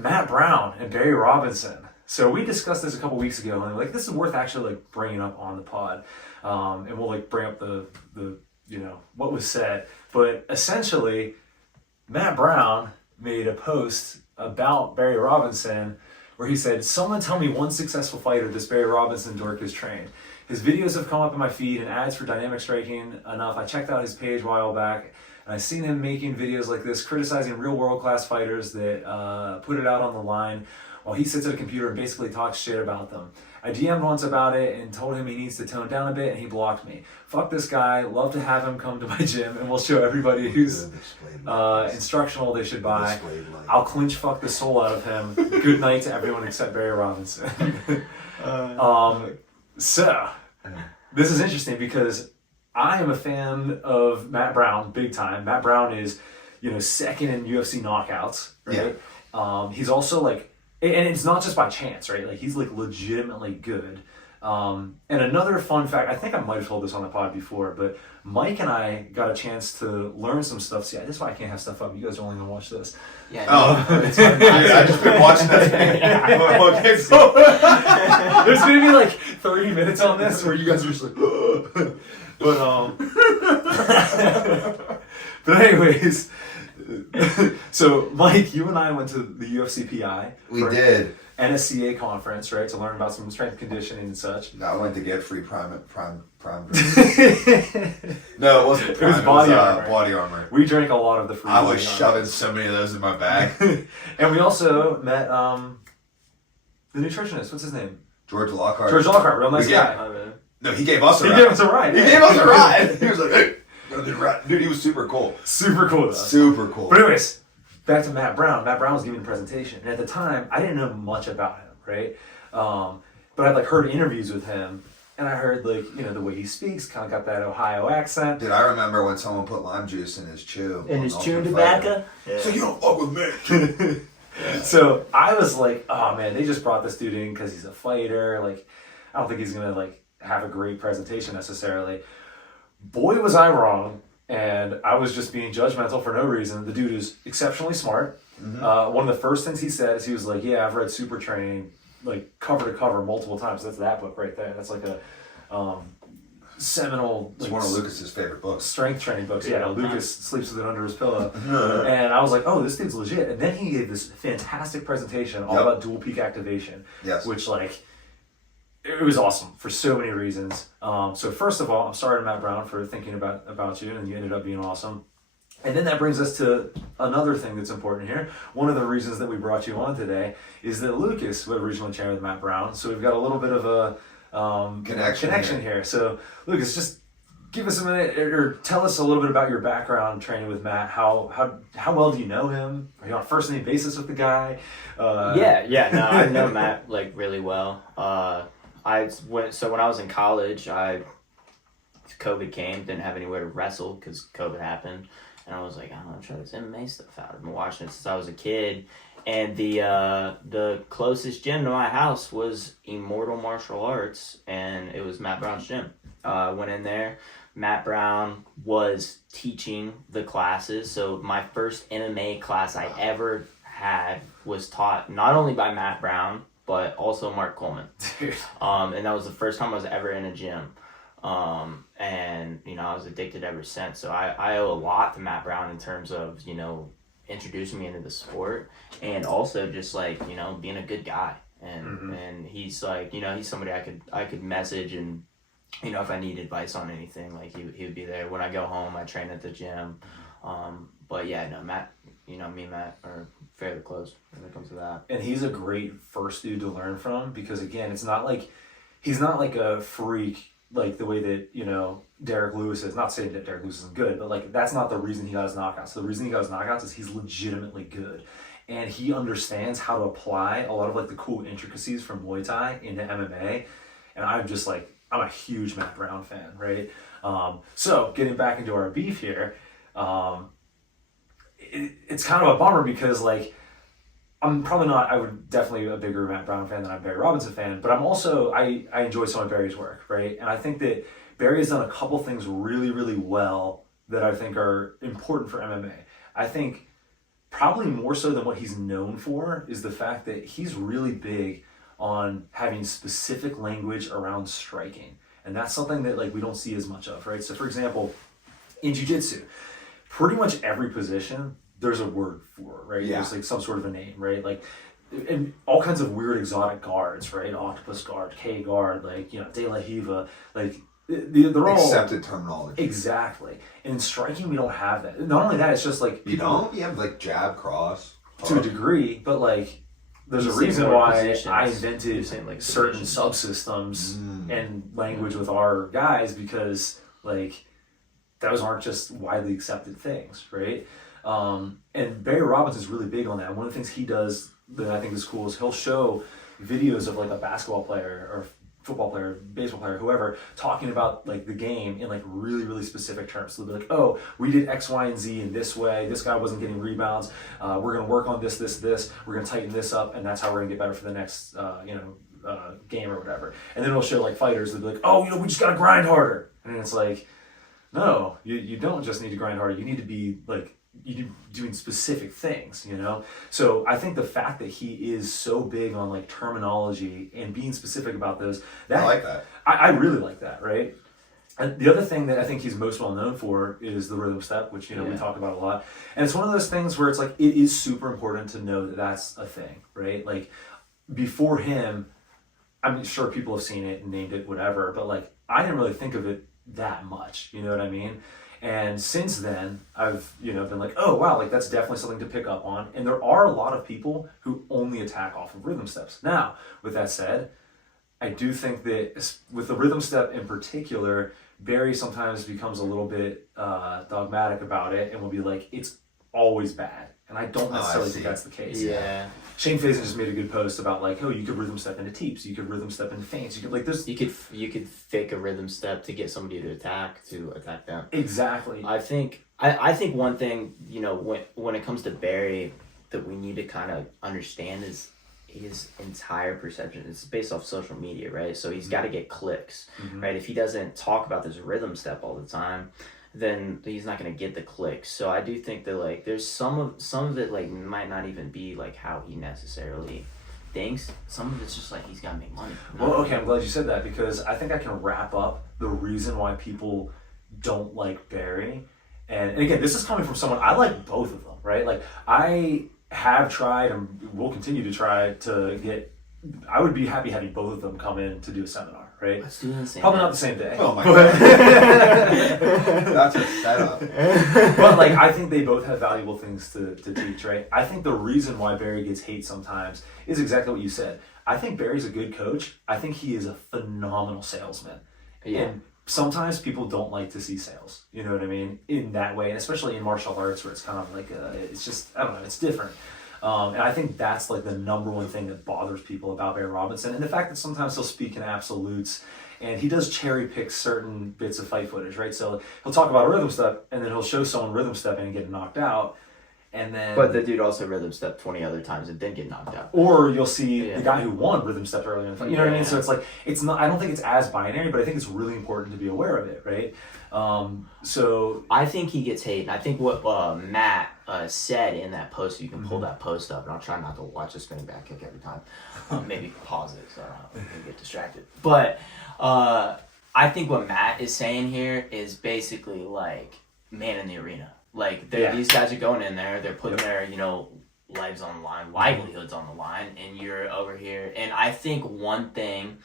Matt Brown and Barry Robinson. So we discussed this a couple weeks ago, and like this is worth actually like bringing up on the pod, and we'll like bring up the you know what was said. But essentially, Matt Brown made a post about Barry Robinson where he said, "Someone tell me one successful fighter this Barry Robinson dork has trained. His videos have come up in my feed and ads for dynamic striking enough. I checked out his page a while back, and I've seen him making videos like this, criticizing real world-class fighters that put it out on the line while he sits at a computer and basically talks shit about them. I DM'd once about it and told him he needs to tone down a bit, and he blocked me. Fuck this guy. Love to have him come to my gym, and we'll show everybody who's instructional they should buy. I'll clinch fuck the soul out of him. Good night to everyone except Barry Robinson." So, this is interesting because I am a fan of Matt Brown, big time. Matt Brown is, second in UFC knockouts, right? Yeah. He's also like, and it's not just by chance, right? Like he's like legitimately good. And another fun fact, I think I might have told this on the pod before, but Mike and I got a chance to learn some stuff. See, that's why I can't have stuff up. You guys are only gonna watch this. Yeah. I just been watching that. Okay, so there's gonna be like 30 minutes on this where you guys are just like, but anyways. So, Mike, you and I went to the UFC PI. We did. NSCA conference, right? To learn about some strength conditioning and such. No, I went to get free prime. No, it wasn't prime. It was body armor. We drank a lot of the free. I was shoving so many of those in my bag. And we also met the nutritionist. What's his name? George Lockhart. Real nice guy. No, he gave us a ride. He gave us a ride. He was like, hey. Dude, he was super cool. Super cool. Super cool. But anyways, back to Matt Brown. Matt Brown was giving the presentation, and at the time, I didn't know much about him, right? But I'd like heard interviews with him, and I heard like the way he speaks, kind of got that Ohio accent. Dude, I remember when someone put lime juice in his chew. And his chewing Ultimate tobacco. Fighter. Yeah. So you don't fuck with me. So I was like, oh man, they just brought this dude in because he's a fighter. Like, I don't think he's gonna like have a great presentation necessarily. Boy, was I wrong, and I was just being judgmental for no reason. The dude is exceptionally smart. One of the first things he said is he was like, yeah, I've read Super Training like cover to cover multiple times. That's that book right there. That's like a seminal. It's like, one of Lucas's favorite books. strength training books. Yeah, Yeah. Lucas sleeps with it under his pillow. And I was like, oh, this dude's legit. And then he gave this fantastic presentation all about dual peak activation. Yes. Which, like, it was awesome for so many reasons. So first of all, I'm sorry to Matt Brown for thinking about you, and you ended up being awesome. And then that brings us to another thing that's important here. One of the reasons that we brought you on today is that Lucas was originally trained with Matt Brown. So we've got a little bit of a connection here. So Lucas, just give us a minute or tell us a little bit about your background training with Matt. How well do you know him? Are you on a first name basis with the guy? No, I know Matt like really well. When I was in college, COVID came, didn't have anywhere to wrestle because COVID happened, and I was like, I want to try this MMA stuff out. I've been watching it since I was a kid, and the closest gym to my house was Immortal Martial Arts, and it was Matt Brown's gym. I went in there. Matt Brown was teaching the classes, so my first MMA class I ever had was taught not only by Matt Brown but also Mark Coleman. And that was the first time I was ever in a gym. And I was addicted ever since. So I owe a lot to Matt Brown in terms of introducing me into the sport, and also just like being a good guy. And he's like he's somebody I could message, and if I need advice on anything, like he would be there. When I go home, I train at the gym. But yeah, no, Matt, me and Matt are fairly close when it comes to that. And he's a great first dude to learn from, because again, it's not like he's not like a freak like the way that Derek Lewis is. Not saying that Derek Lewis isn't good, but like that's not the reason he got his knockouts. The reason he got his knockouts is he's legitimately good, and he understands how to apply a lot of like the cool intricacies from Muay Thai into MMA. And I'm just like, I'm a huge Matt Brown fan, right? So getting back into our beef here, it's kind of a bummer because like I'm probably not. I would definitely a bigger Matt Brown fan than I'm a Barry Robinson fan, but I'm also I enjoy some of Barry's work, right? And I think that Barry has done a couple things really, really well that I think are important for MMA. I think probably more so than what he's known for is the fact that he's really big on having specific language around striking, and that's something that like we don't see as much of, right? So for example, in jiu-jitsu, pretty much every position there's a word for, right? Yeah. There's like some sort of a name, right? Like, and all kinds of weird exotic guards, right? Octopus guard, K guard, like, De La Hiva, like, they're all accepted terminology. Exactly. And in striking, we don't have that. Not only that, it's just like You don't? You have like jab, cross, to a degree, but like there's You a say reason more why positions. I invented You're saying, like, certain positions. subsystems and language with our guys, because like those aren't just widely accepted things, right? And Barry Robbins is really big on that. One of the things he does that I think is cool is he'll show videos of like a basketball player or football player, baseball player, whoever, talking about like the game in like really, really specific terms. So they'll be like, oh, we did X, Y, and Z in this way. This guy wasn't getting rebounds. We're going to work on this. We're going to tighten this up, and that's how we're going to get better for the next, game or whatever. And then it'll show like fighters. They'll be like, oh, we just got to grind harder. And it's like, no, you don't just need to grind harder. You need to be like, you doing specific things, So I think the fact that he is so big on like terminology and being specific about those, I like that. I really like that, right? And the other thing that I think he's most well known for is the rhythm step, which we talk about a lot. And it's one of those things where it's like it is super important to know that that's a thing, right? Like before him, I'm sure people have seen it and named it whatever, but like I didn't really think of it that much, you know what I mean? And since then, I've been like, oh wow, like that's definitely something to pick up on. And there are a lot of people who only attack off of rhythm steps. Now, with that said, I do think that with the rhythm step in particular, Barry sometimes becomes a little bit dogmatic about it and will be like, it's always bad. And I don't necessarily think that's the case. Yeah. Shane Faison just made a good post about like, oh, you could rhythm step into teeps, you could rhythm step into feints, you could like this. You could fake a rhythm step to get somebody to attack them. Exactly. I think one thing, you know, when it comes to Barry that we need to kind of understand is his entire perception. It's based off social media, right? So he's got to get clicks, right? If he doesn't talk about this rhythm step all the time, then he's not going to get the clicks. So I do think that like there's some of it like might not even be like how he necessarily thinks. Some of it's just like he's got to make money. Well, okay, I'm glad you said that because I think I can wrap up the reason why people don't like Barry. And again, this is coming from someone, I like both of them, right? Like I have tried and will continue to try to get, I would be happy having both of them come in to do a seminar, right? Let's do the same. Probably not the same day. Oh my god. That's a setup. But like I think they both have valuable things to teach, right? I think the reason why Barry gets hate sometimes is exactly what you said. I think Barry's a good coach. I think he is a phenomenal salesman. Yeah. And sometimes people don't like to see sales. You know what I mean? In that way, and especially in martial arts where it's kind of like it's just, I don't know, it's different. And I think that's like the number one thing that bothers people about Barry Robinson. And the fact that sometimes he'll speak in absolutes and he does cherry pick certain bits of fight footage, right? So he'll talk about a rhythm step and then he'll show someone rhythm stepping and get knocked out. And then, but the dude also rhythm stepped 20 other times and didn't get knocked out. Or you'll see the guy who won rhythm stepped earlier in the fight. You know what I mean? So it's like, it's not, I don't think it's as binary, but I think it's really important to be aware of it, right? So I think he gets hate. And I think what Matt said in that post, you can pull that post up, and I'll try not to watch a spinning back kick every time. Maybe pause it so I don't get distracted. But I think what Matt is saying here is basically like man in the arena. Like these guys are going in there, they're putting their, you know, lives on the line, livelihoods on the line, and you're over here. And I think one thing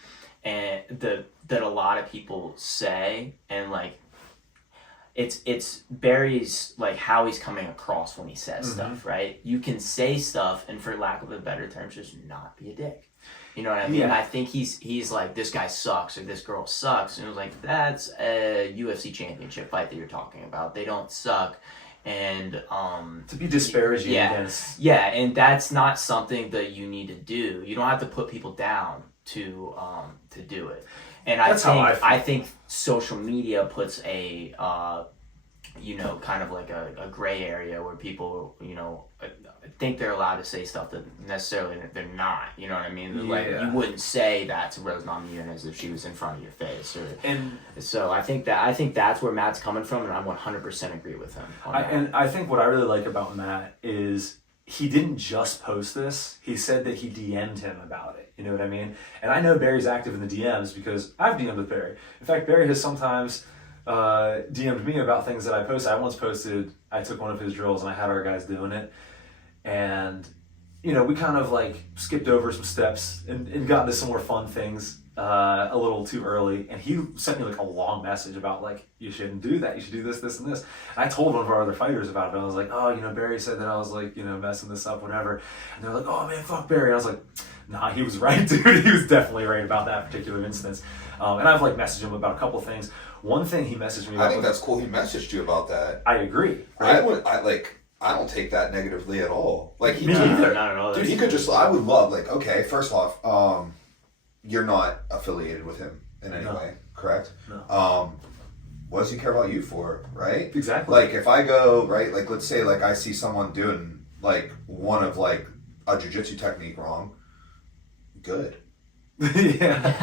that a lot of people say, and like it's Barry's like how he's coming across when he says stuff, right? You can say stuff and for lack of a better term, just not be a dick. You know what I mean? Yeah. I think he's like, this guy sucks or this girl sucks. And it was like, that's a UFC championship fight that you're talking about. They don't suck. And to be disparaging against. Yeah, and that's not something that you need to do. You don't have to put people down to do it. And I think social media puts a you know, kind of like a gray area where people, you know, think they're allowed to say stuff that necessarily they're not. You know what I mean? Like you wouldn't say that to Rose Namajunas as if she was in front of your face. And so I think that's where Matt's coming from, and I 100% agree with him. And I think what I really like about Matt is he didn't just post this. He said that he DM'd him about it. You know what I mean? And I know Barry's active in the DMs because I've DM'd with Barry. In fact, Barry has sometimes DM'd me about things that I posted. I once posted, I took one of his drills and I had our guys doing it. And, you know, we kind of like skipped over some steps and got into some more fun things a little too early. And he sent me like a long message about like, you shouldn't do that. You should do this, this, and this. And I told one of our other fighters about it. I was like, oh, you know, Barry said that I was like, you know, messing this up, whatever. And they're like, oh man, fuck Barry. And I was like, nah, he was right, dude. He was definitely right about that particular instance. And I've like messaged him about a couple things. One thing he messaged me about. I think that's cool. He messaged you about that. I agree. Right? I don't take that negatively at all. Like he Me could, either. Not at all. dude, he could just. I would love like, okay, first off, you're not affiliated with him in any way, correct? No. What does he care about you for, right? Exactly. Like if I go right, like let's say like I see someone doing like one of like a jiu-jitsu technique wrong, good. Yeah.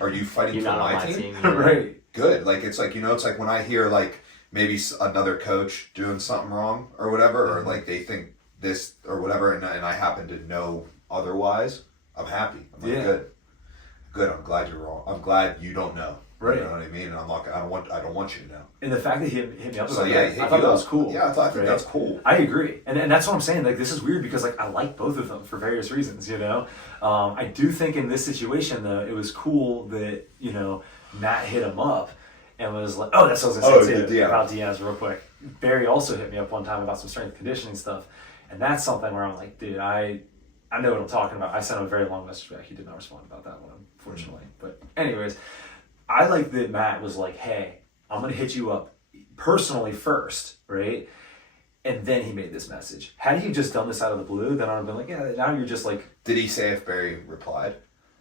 Are you fighting You're for not on my my team? Right. Good. Like it's like, you know, it's like when I hear like maybe another coach doing something wrong or whatever, or like they think this or whatever, and I happen to know otherwise, I'm happy. I'm like, good. I'm glad you're wrong. I'm glad you don't know. Right. You know what I mean? And I'm not. I don't want you to know. And the fact that he hit me up So about yeah, that, I thought that was cool. Yeah, I think that's cool. I agree, and that's what I'm saying. Like this is weird because like I like both of them for various reasons. You know, I do think in this situation though, it was cool that you know Matt hit him up and was like, oh, that's what I was gonna say too about DMs real quick. Barry also hit me up one time about some strength conditioning stuff, and that's something where I'm like, dude, I know what I'm talking about. I sent him a very long message back. He did not respond about that one, unfortunately. But anyways, I like that Matt was like, hey, I'm going to hit you up personally first, right? and then he made this message. Had he just done this out of the blue, then I would have been like, yeah, now you're just like... Did he say if Barry replied?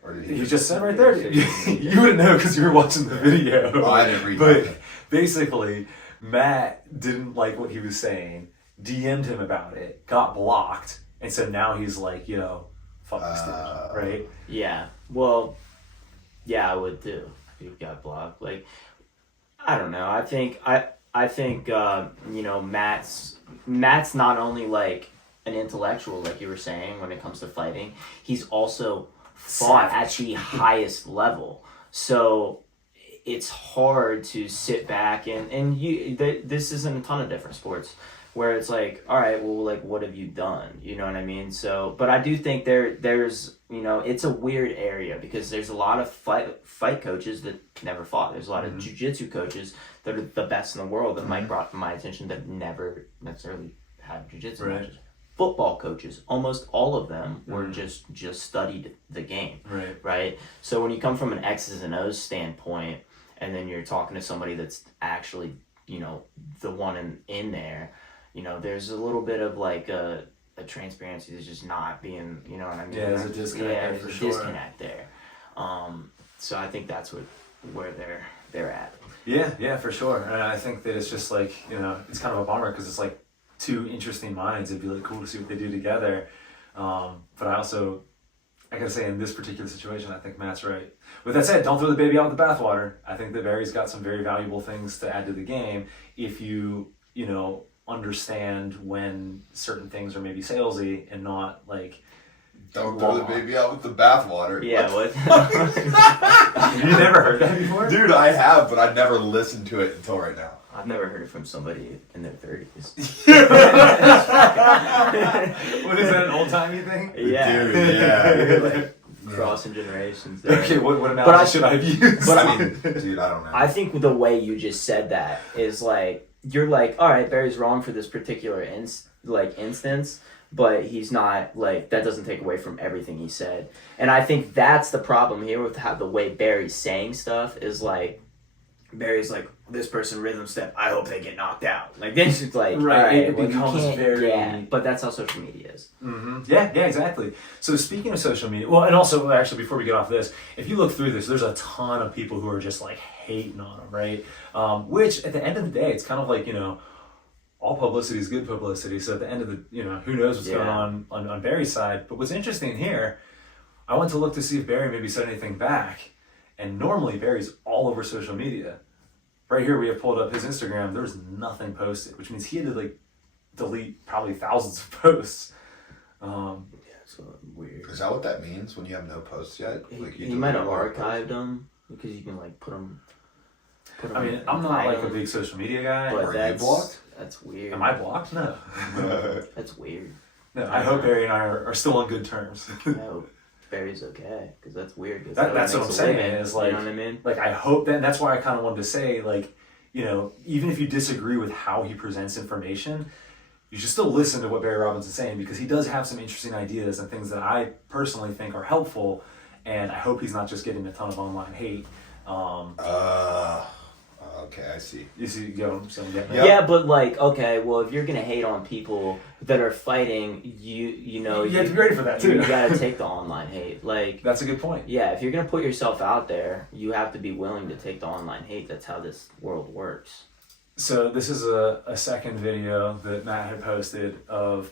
Or did he just said right there. You wouldn't know because you were watching the video. Oh, I didn't read But that. basically, Matt didn't like what he was saying, DM'd him about it, got blocked, and so now he's like, yo, fuck this dude, right? Yeah. Well, yeah, I would too. If you got blocked, like, I don't know. I think you know, Matt's not only like an intellectual, like you were saying, when it comes to fighting. He's also fought at the highest level. So it's hard to sit back and this isn't a ton of different sports where it's like, all right, well, like, what have you done? You know what I mean? So, but I do think there's, you know, it's a weird area because there's a lot of fight coaches that never fought. There's a lot of jiu-jitsu coaches that are the best in the world that Mike brought to my attention that never necessarily had jiu-jitsu matches. Football coaches, almost all of them were just studied the game, right? So when you come from an X's and O's standpoint, and then you're talking to somebody that's actually, you know, the one in there, you know, there's a little bit of like a transparency that's just not being, you know what I mean? Yeah, there's a disconnect there for sure. Disconnect there. So I think that's where they're at. Yeah, for sure. And I think that it's just like, you know, it's kind of a bummer because it's like two interesting minds. It'd be like cool to see what they do together. But I gotta say, in this particular situation, I think Matt's right. With that said, don't throw the baby out with the bathwater. I think that Barry's got some very valuable things to add to the game if you know, understand when certain things are maybe salesy and not like... Don't throw the baby out with the bathwater. Yeah, what? You never heard that before? Dude, I have, but I've never listened to it until right now. I've never heard it from somebody in their 30s. What is that, an old-timey thing? Yeah. Dude, yeah. Like, crossing generations there. Okay, what analogy should I have used? But I mean, dude, I don't know. I think the way you just said that is like, you're like, all right, Barry's wrong for this particular instance, but he's not, like, that doesn't take away from everything he said. And I think that's the problem here with how the way Barry's saying stuff is like, Barry's like, this person rhythm step, I hope they get knocked out. Like, then it's like, right, all right, it becomes very... Yeah, but that's how social media is. Mm-hmm. Yeah, exactly. So speaking of social media, well, and also, actually, before we get off this, if you look through this, there's a ton of people who are just, like, hating on him, right? Which, at the end of the day, it's kind of like, you know, all publicity is good publicity. So at the end of the, you know, who knows what's going on Barry's side. But what's interesting here, I went to look to see if Barry maybe said anything back. And normally Barry's all over social media. Right here we have pulled up his Instagram. There's nothing posted, which means he had to like delete probably thousands of posts. Yeah, so weird. Is that what that means when you have no posts yet? Like you might have archived them because you can like put them. I mean, I'm not like a big social media guy. But Are you blocked? That's weird. Am I blocked? No. That's weird. No, I hope Barry and I are still on good terms. I hope Barry's okay, because that's weird. That's what I'm saying. Is like, you know what I mean? Like, I hope that, and that's why I kind of wanted to say, like, you know, even if you disagree with how he presents information, you should still listen to what Barry Robinson's saying, because he does have some interesting ideas and things that I personally think are helpful, and I hope he's not just getting a ton of online hate. Okay, I see. You see, you know, so Yeah, but like, okay, well, if you're gonna hate on people that are fighting, you know, you have to be ready for that too. You gotta take the online hate. Like, that's a good point. Yeah, if you're gonna put yourself out there, you have to be willing to take the online hate. That's how this world works. So this is a second video that Matt had posted of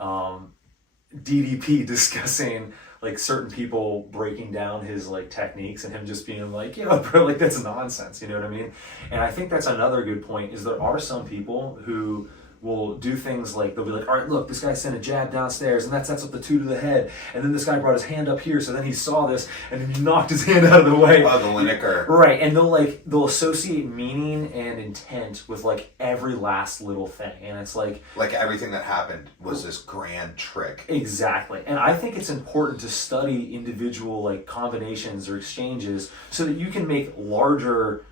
DDP discussing like certain people breaking down his like techniques and him just being like, you know, bro, like that's nonsense, you know what I mean? And I think that's another good point, is there are some people who will do things like, they'll be like, all right, look, this guy sent a jab downstairs and that sets up the 2 to the head, and then this guy brought his hand up here, so then he saw this and then he knocked his hand out of the way. Oh, the Lineker. Right, and they'll associate meaning and intent with like every last little thing, and it's like everything that happened was this grand trick. Exactly. And I think it's important to study individual like combinations or exchanges so that you can make larger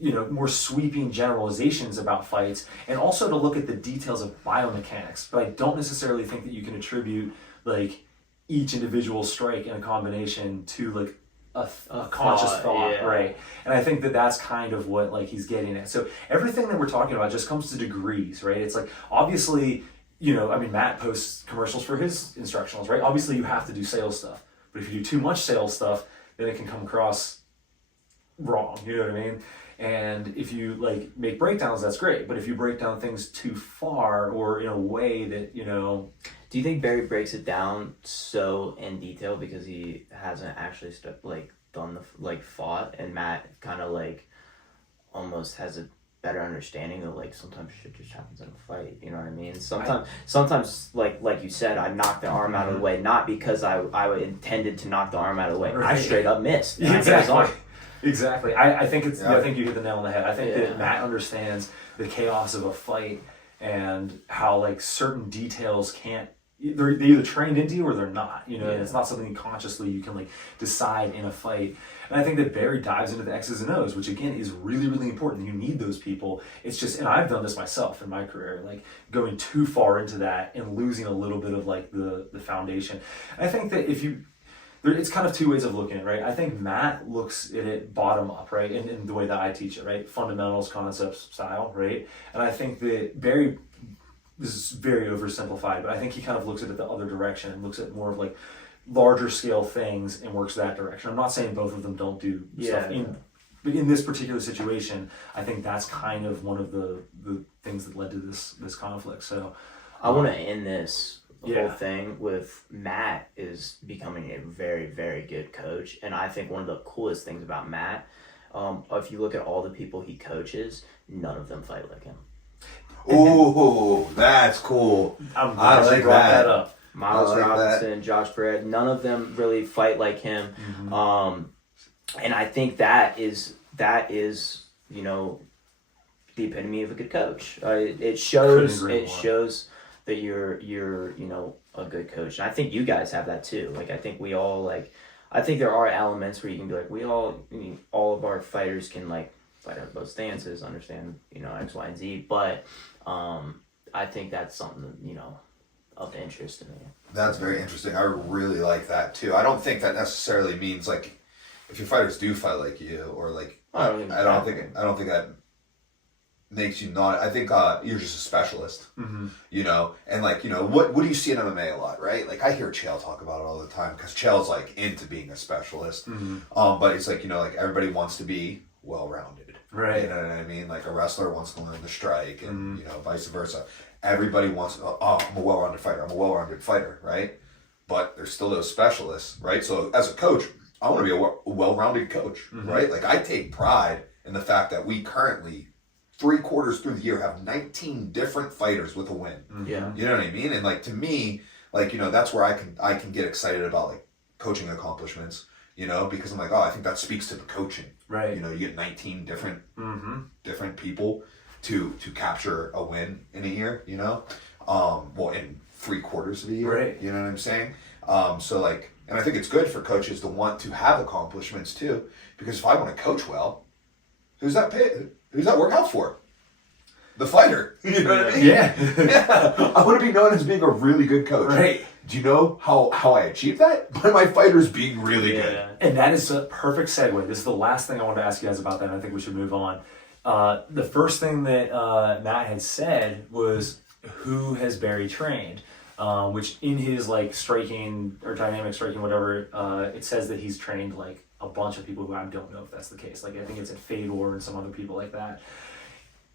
you know, more sweeping generalizations about fights, and also to look at the details of biomechanics. But I don't necessarily think that you can attribute like each individual strike in a combination to like a conscious thought, yeah. right? And I think that that's kind of what like he's getting at. So everything that we're talking about just comes to degrees, right? It's like obviously, I mean, Matt posts commercials for his instructionals, right? Obviously, you have to do sales stuff, but if you do too much sales stuff, then it can come across wrong. You know what I mean? And if you like make breakdowns, that's great. But if you break down things too far or in a way that Do you think Barry breaks it down so in detail because he hasn't actually done the fought, and Matt kind of like almost has a better understanding of like sometimes shit just happens in a fight, you know what I mean? Sometimes like you said, I knocked the arm out of the way, not because I intended to knock the arm out of the way. Right. I straight up missed. Exactly. I think Yeah. I think you hit the nail on the head. I think Yeah. that Matt understands the chaos of a fight and how like certain details can't they're either trained into you or they're not. And it's not something consciously you can like decide in a fight. And I think that Barry dives into the X's and O's, which again is really, really important. You need those people. It's just, and I've done this myself in my career, like going too far into that and losing a little bit of like the foundation. And I think that it's kind of two ways of looking at it, right? I think Matt looks at it bottom up, right? In the way that I teach it, right? Fundamentals, concepts, style, right? And I think that Barry, this is very oversimplified, but I think he kind of looks at it the other direction and looks at more of like larger scale things and works that direction. I'm not saying both of them don't do stuff but in this particular situation, I think that's kind of one of the things that led to this conflict. So I want to end this Yeah. whole thing with Matt is becoming a very, very good coach. And I think one of the coolest things about Matt, if you look at all the people he coaches, none of them fight like him. Ooh, that's cool. I'm glad I like you brought that. that up. Miles I like Robinson, Josh Barrett, none of them really fight like him. Mm-hmm. And I think that is the epitome of a good coach. It shows Couldn't agree more. that you're a good coach. And I think you guys have that too. Like I think we all I think there are elements where you can be like all of our fighters can like fight out both stances, understand X, Y, and Z. But I think that's something of interest to me. That's very interesting. I really like that too. I don't think that necessarily means like if your fighters do fight like you or like I don't think that makes you not. I think you're just a specialist, and what do you see in MMA a lot, right? Like I hear Chael talk about it all the time because Chael's like into being a specialist, but it's like like everybody wants to be well-rounded, Right. You know what I mean? Like a wrestler wants to learn the strike, and vice versa. Everybody wants, I'm a well-rounded fighter, right? But there's still those specialists, right? So as a coach, I want to be a well-rounded coach, right? Like I take pride in the fact that we currently 3/4 through the year have 19 different fighters with a win. Yeah. You know what I mean? And like to me, like that's where I can get excited about like coaching accomplishments, because I'm like, I think that speaks to the coaching. Right. You get 19 different people to capture a win in a year, well in 3/4 of the year. Right. You know what I'm saying? So like, and I think it's good for coaches to want to have accomplishments too, because if I want to coach well, who's that work out for? The fighter. You know what I mean? Yeah. I want to be known as being a really good coach. Right. Do you know how I achieve that? By my fighters being really good. And that is a perfect segue. This is the last thing I wanted to ask you guys about that, and I think we should move on. The first thing that Matt had said was, who has Barry trained? Which in his like striking or dynamic striking, whatever, it says that he's trained like a bunch of people who I don't know if that's the case. Like I think it's at Fedor and some other people like that.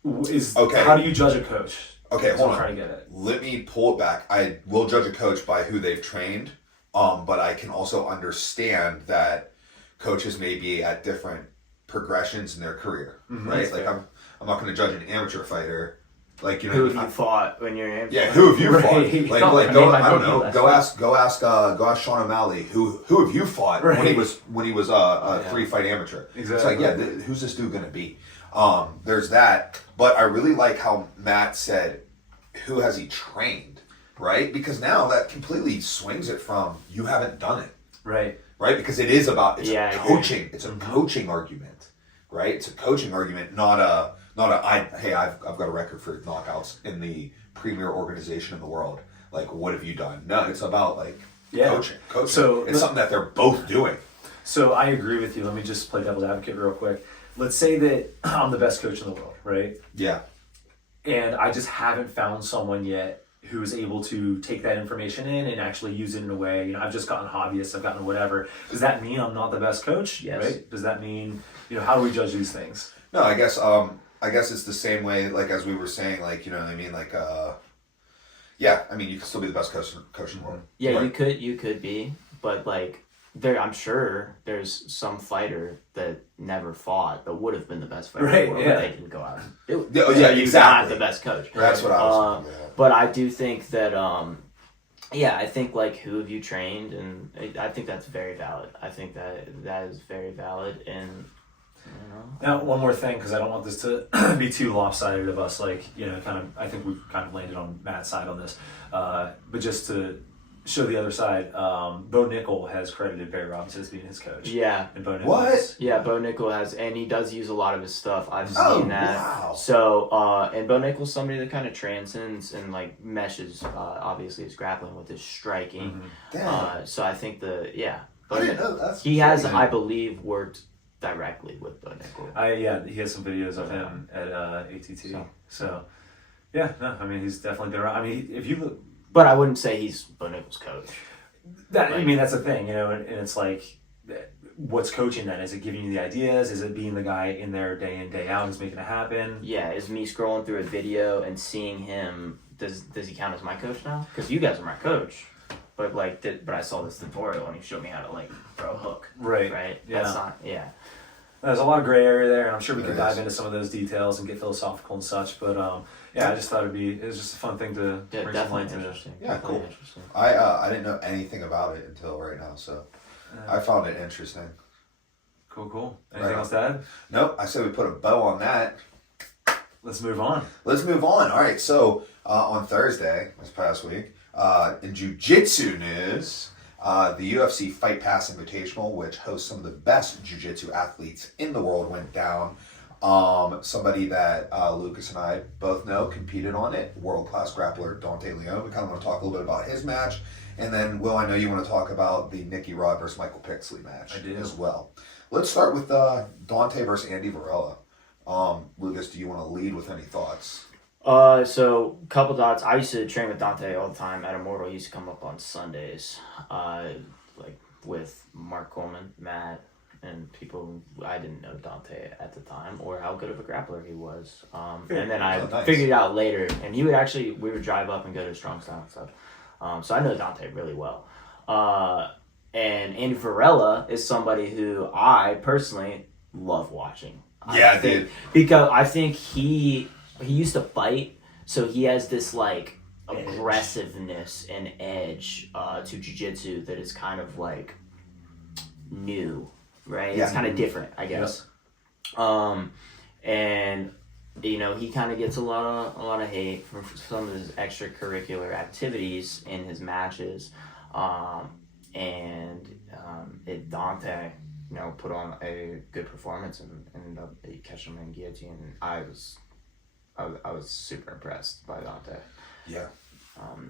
How do you judge a coach? Okay, hold on. I'm trying to get it. Let me pull it back. I will judge a coach by who they've trained, but I can also understand that coaches may be at different progressions in their career, right? Like I'm not going to judge an amateur fighter. Like Who have you fought when you're amateur? Yeah, who have you fought? Right. Like I go. mean, I don't know. that's Go fine. ask Sean O'Malley. Who have you fought when he was a 3-fight amateur? Exactly. It's like who's this dude gonna be? There's that. But I really like how Matt said, who has he trained? Right? Because now that completely swings it from you haven't done it. Right. Right? Because it is about I coaching. agree. It's a coaching argument. Right? It's a coaching argument, not a I've got a record for knockouts in the premier organization in the world. Like, what have you done? No, it's about like coaching. So it's something that they're both doing. So I agree with you. Let me just play devil's advocate real quick. Let's say that I'm the best coach in the world, right? Yeah. And I just haven't found someone yet who is able to take that information in and actually use it in a way. You know, I've just gotten hobbyists, I've gotten whatever. Does that mean I'm not the best coach? Yes. Right? Does that mean, you know, how do we judge these things? No, I guess it's the same way, like as we were saying, like, you know what I mean, like yeah, I mean, you can still be the best coach in the world. Yeah, Right. you could be, but like I'm sure there's some fighter that never fought that would have been the best fighter in Right, the world, yeah. but they didn't go out. Yeah, He's exactly. not the best coach. That's what I was thinking. Yeah. But I do think that, yeah, I think like who have you trained, and I think that's very valid. I think that is very valid, and you know. Now, one more thing, because I don't want this to be too lopsided of us, like, you know, kind of, I think we've kind of landed on Matt's side on this, but just to show the other side, Bo Nickel has credited Barry Robinson as being his coach. Yeah. And Bo Nickel What? Yeah, Bo Nickel has, and he does use a lot of his stuff. I've seen Oh, that. wow. So, and Bo Nickel's somebody that kind of transcends and like meshes, obviously, his grappling with his striking. Damn. So I think I didn't know that. he has, I believe, worked directly with Bo Nickel. Yeah, he has some videos of him at ATT. So, yeah, no, I mean, he's definitely been around. I mean, if you look, But I wouldn't say he's Bo Nickel's coach. that, I Like- mean, that's the thing, you know, and it's like, what's coaching then? Is it giving you the ideas? Is it being the guy in there day in, day out who's making it happen? Yeah, is me scrolling through a video and seeing him, does he count as my coach now? Because you guys are my coach. But like, but I saw this tutorial and he showed me how to like throw a hook. Right. Right? Yeah. That's not, yeah. There's a lot of gray area there, and I'm sure we There could dive is. into some of those details and get philosophical and such. But yeah, I just thought it was just a fun thing to Yeah, bring some definitely light to. interesting. Yeah, Definitely cool. interesting. I didn't know anything about it until right now, so I found it interesting. Cool. Anything Right on. else to add? Nope, I said we put a bow on that. Let's move on. Let's move on. All right, so on Thursday, this past week, in jiu-jitsu news, the UFC Fight Pass Invitational, which hosts some of the best jiu-jitsu athletes in the world, went down. Somebody that Lucas and I both know competed on it, world-class grappler Dante Leone. We kind of want to talk a little bit about his match. And then, Will, I know you want to talk about the Nicky Rod versus Michael Pixley match I do. as well. Let's start with Dante versus Andy Varela. Lucas, do you want to lead with any thoughts? So couple thoughts. I used to train with Dante all the time at Immortal. He used to come up on Sundays, like with Mark Coleman, Matt, and people. I didn't know Dante at the time or how good of a grappler he was. And then I Oh, nice. figured it out later. And we would drive up and go to Strong Style and stuff. So I know Dante really well. And Andy Varela is somebody who I personally love watching. Yeah, I think, dude. because I think he used to fight, so he has this like aggressiveness and edge to jiu-jitsu that is kind of like new, right? Yeah. It's kind of different, I guess. And you know, he kind of gets a lot of hate for some of his extracurricular activities in his matches, Dante, you know, put on a good performance and ended up catching him in guillotine. And I was super impressed by Dante. Yeah.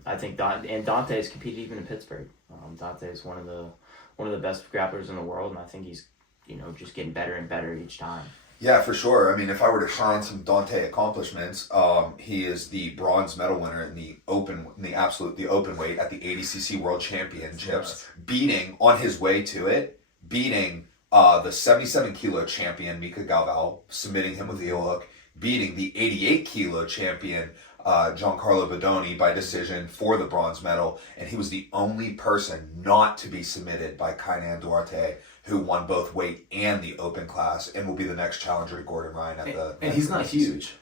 I think Dante's competed even in Pittsburgh. Dante is one of the best grapplers in the world, and I think he's, you know, just getting better and better each time. Yeah, for sure. I mean, if I were to shine some Dante accomplishments, he is the bronze medal winner in the open weight at the ADCC World Championships, beating on his way to it, the 77 kilo champion Mika Galval, submitting him with a heel hook, beating the 88 kilo champion Giancarlo Bodoni by decision for the bronze medal, and he was the only person not to be submitted by Kainan Duarte, who won both weight and the open class, and will be the next challenger to Gordon Ryan at the. And he's not huge.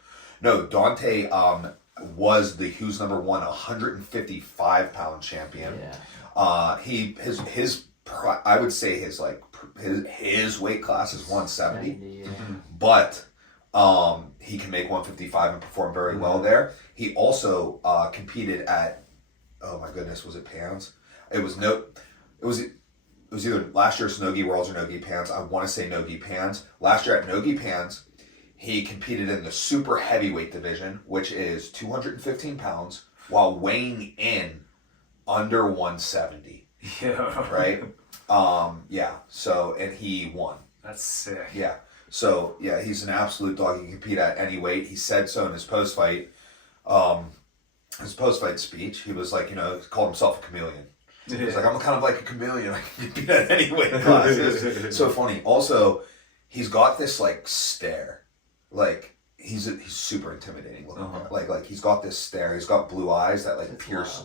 No, Dante was the Who's Number 1 155 pound champion. Yeah. I would say his weight class is 170, Yeah. but he can make 155 and perform very well there. He also competed at, oh my goodness, was it Pans? It was either last year's Nogi Worlds or Nogi Pans. I want to say Nogi Pans. Last year at Nogi Pans, he competed in the super heavyweight division, which is 215 pounds, while weighing in under 170. Yeah. Right? Yeah. So, and he won. That's sick. Yeah. So, yeah, he's an absolute dog. He can compete at any weight. He said so in his post-fight speech. He was like, he called himself a chameleon. He's like, I'm kind of like a chameleon. I can compete at any weight class. It's so funny. Also, he's got this like stare. Like, he's super intimidating looking. Like he's got this stare. He's got blue eyes that like pierce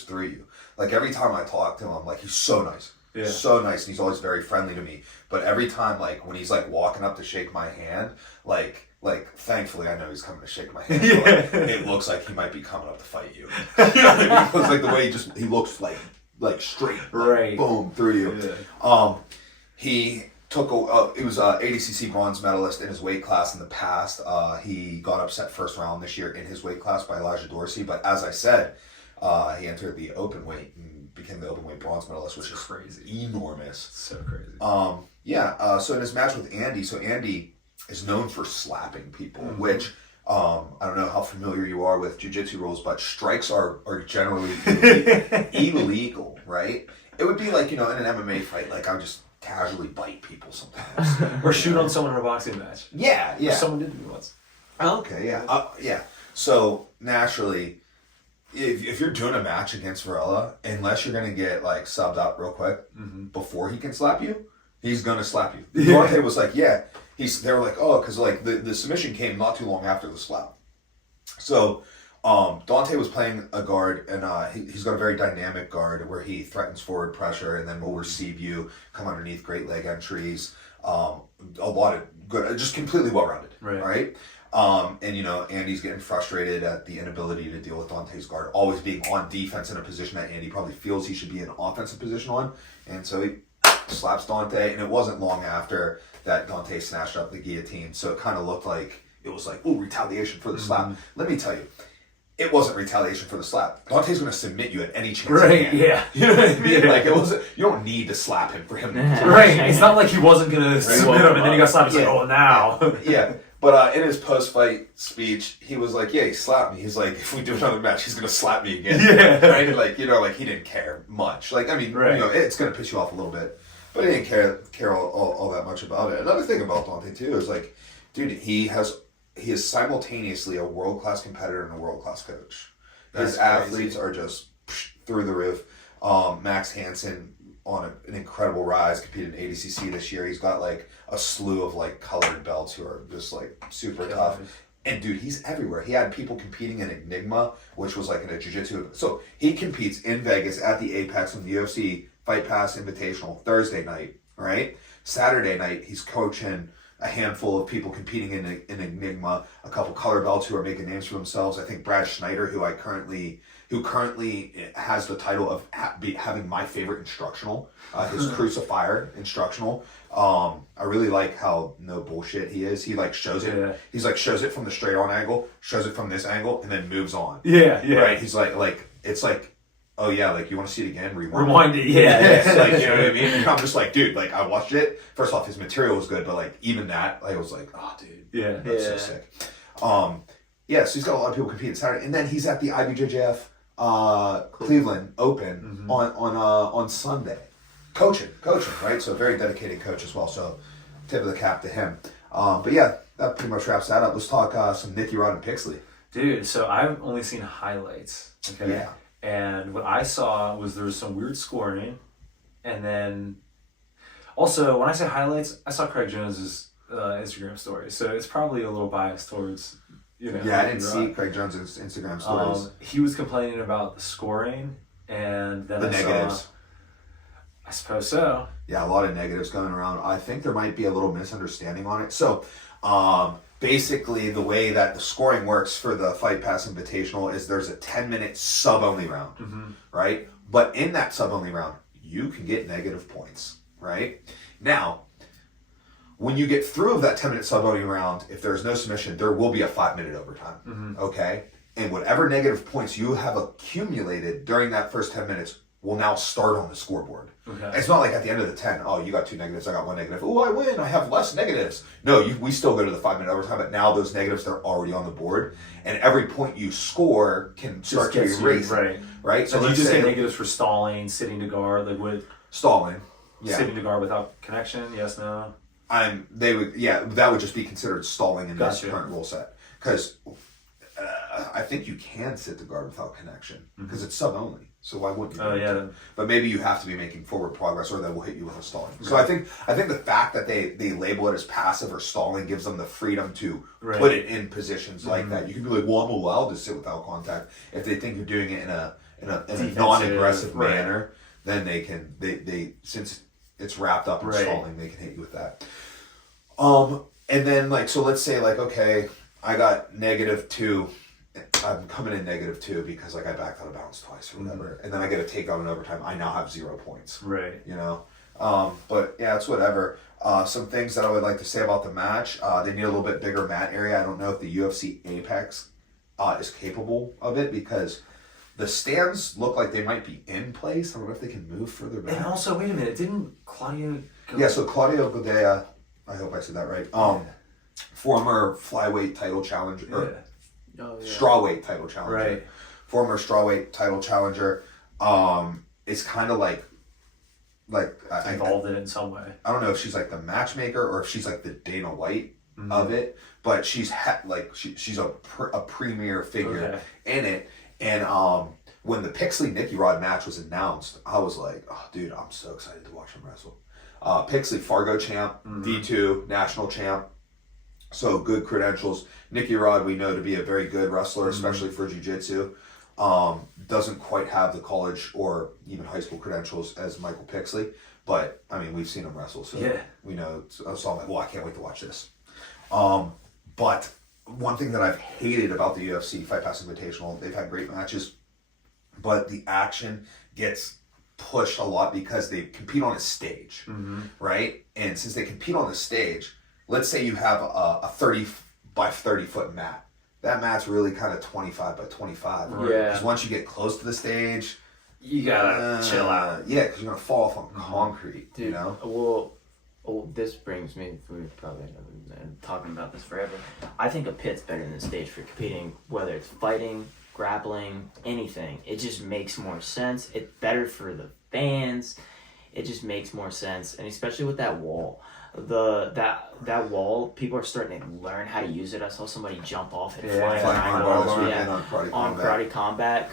through you. Like every time I talk to him, I'm like, he's so nice. Yeah. So nice, and he's always very friendly to me. But every time, like when he's like walking up to shake my hand, like thankfully I know he's coming to shake my hand. But, like, it looks like he might be coming up to fight you. You know what I mean? It looks like the way he looks like straight, like, boom through you. Yeah. He took he was a ADCC bronze medalist in his weight class in the past. He got upset first round this year in his weight class by Elijah Dorsey. But as I said, he entered the open weight and became the open weight bronze medalist, which is crazy, enormous. So crazy. So in his match with Andy, so Andy is known for slapping people, which I don't know how familiar you are with jiu-jitsu rules, but strikes are generally illegal, right? It would be like, in an MMA fight, like I would just casually bite people sometimes. Or shoot on someone in a boxing match. Yeah. Or someone did to me once. Okay, yeah. Yeah. So naturally, if you're doing a match against Varela, unless you're going to get like subbed up real quick before he can slap you, he's going to slap you. Dante was like, yeah. They were like, oh, because like the submission came not too long after the slap. So Dante was playing a guard, and he's got a very dynamic guard where he threatens forward pressure and then will receive you, come underneath, great leg entries, a lot of good, just completely well-rounded, right? And Andy's getting frustrated at the inability to deal with Dante's guard, always being on defense in a position that Andy probably feels he should be in an offensive position on, and so he slaps Dante, and it wasn't long after that Dante snatched up the guillotine, so it kind of looked like it was like, oh, retaliation for the slap. Let me tell you, it wasn't retaliation for the slap. Dante's going to submit you at any chance. Right, yeah. You know what I mean? Like, it wasn't, you don't need to slap him for him to Right, it's not like he wasn't going to submit him and then he got slapped. He's like, oh, now. Yeah. But in his post-fight speech, he was like, yeah, he slapped me. He's like, if we do another match, he's going to slap me again. Yeah. Right? And like, he didn't care much. Like, I mean, it's going to piss you off a little bit. But he didn't care all that much about it. Another thing about Dante, too, is like, dude, he is simultaneously a world-class competitor and a world-class coach. His athletes are just through the roof. Max Hansen on an incredible rise, competed in ADCC this year. He's got like a slew of like colored belts who are just like super tough. And dude, he's everywhere. He had people competing in Enigma, which was like in a jiu-jitsu. So he competes in Vegas at the Apex in the UFC Fight Pass Invitational Thursday night, right? Saturday night, he's coaching a handful of people competing in Enigma, a couple color belts who are making names for themselves. I think Brad Schneider, who currently has the title of having my favorite instructional, his Crucifier instructional. I really like how no bullshit he is. He like shows it. Yeah. He's like shows it from the straight on angle, shows it from this angle, and then moves on. Yeah. Right. He's like it's like, oh yeah, like you want to see it again? Rewind it. Yeah. Like, you know what I mean? And I'm just like, dude, like I watched it. First off, his material was good, but like even that, I was like, oh dude, that's so sick. So he's got a lot of people competing Saturday, and then he's at the IBJJF Cleveland Open on Sunday, coaching, right? So a very dedicated coach as well. So tip of the cap to him. But yeah, that pretty much wraps that up. Let's talk some Nicky Rod and Pixley. Dude, so I've only seen highlights. Okay. Yeah. And what I saw was there was some weird scoring, and then also when I say highlights, I saw Craig Jones's Instagram story, so it's probably a little biased towards. Yeah, I didn't see Craig Jones' Instagram stories. He was complaining about the scoring, and then the negatives. I suppose so. Yeah, a lot of negatives going around. I think there might be a little misunderstanding on it. So, basically, the way that the scoring works for the Fight Pass Invitational is there's a 10-minute sub-only round, right? But in that sub-only round, you can get negative points, right? Now, when you get through of that 10-minute sub-only round, if there's no submission, there will be a 5-minute overtime, okay? And whatever negative points you have accumulated during that first 10 minutes will now start on the scoreboard. Okay. It's not like at the end of the 10, oh, you got 2 negatives, I got 1 negative. Oh, I win, I have less negatives. No, we still go to the 5-minute overtime, but now those negatives, they're already on the board. And every point you score can start to be erased. Right? So you just get negatives for stalling, sitting to guard, like what? Stalling. Yeah. Sitting to guard without connection, yes, no? That would just be considered stalling in this Gotcha. current rule set. Because I think you can sit to guard without connection because it's sub only. So why wouldn't you? Oh, yeah. But maybe you have to be making forward progress, or they will hit you with a stalling. So I think the fact that they label it as passive or stalling gives them the freedom to put it in positions like that. You can be like, well, I'm allowed to sit without contact if they think you're doing it in a non-aggressive manner. Then they can since it's wrapped up in stalling, they can hit you with that. And then so let's say okay, I got -2. I'm coming in -2 because I backed out of bounds twice or whatever, and then I get a takedown in overtime. I now have 0 points. Right. But yeah, it's whatever. Some things that I would like to say about the match: they need a little bit bigger mat area. I don't know if the UFC Apex is capable of it because the stands look like they might be in place. I don't know if they can move further back. And also, wait a minute, didn't Claudio go... Yeah, so Claudio Godea, I hope I said that right. Former flyweight title challenger. Strawweight title challenger. Right. Former strawweight title challenger. Is kind of like involved in it in some way. I don't know if she's the matchmaker or if she's the Dana White of it, but she's she's a premier figure in it. And when the Pixley Nicky Rod match was announced, I was like, oh, dude, I'm so excited to watch him wrestle. Pixley Fargo champ, D2 national champ. So good credentials. Nicky Rod, we know to be a very good wrestler, especially for jiu-jitsu. Doesn't quite have the college or even high school credentials as Michael Pixley, but I mean, we've seen him wrestle, so we know. So I'm like, well, I can't wait to watch this. But one thing that I've hated about the UFC Fight Pass Invitational, they've had great matches, but the action gets pushed a lot because they compete on a stage, right? And since they compete on the stage, let's say you have a 30 by 30 foot mat. That mat's really kind of 25 by 25. Yeah. Because once you get close to the stage, you gotta chill out. Yeah, because you're gonna fall off on concrete. Dude, you know. Well, this brings me. We're probably talking about this forever. I think a pit's better than the stage for competing, whether it's fighting, grappling, anything. It just makes more sense. It's better for the fans. It just makes more sense, and especially with that wall. That wall, people are starting to learn how to use it. I saw somebody jump off and fly on Karate Combat.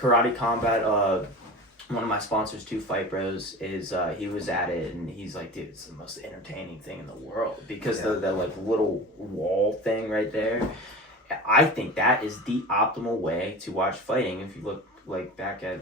One of my sponsors, Two Fight Bros, is he was at it and he's like, dude, it's the most entertaining thing in the world because the little wall thing right there. I think that is the optimal way to watch fighting. If you look back at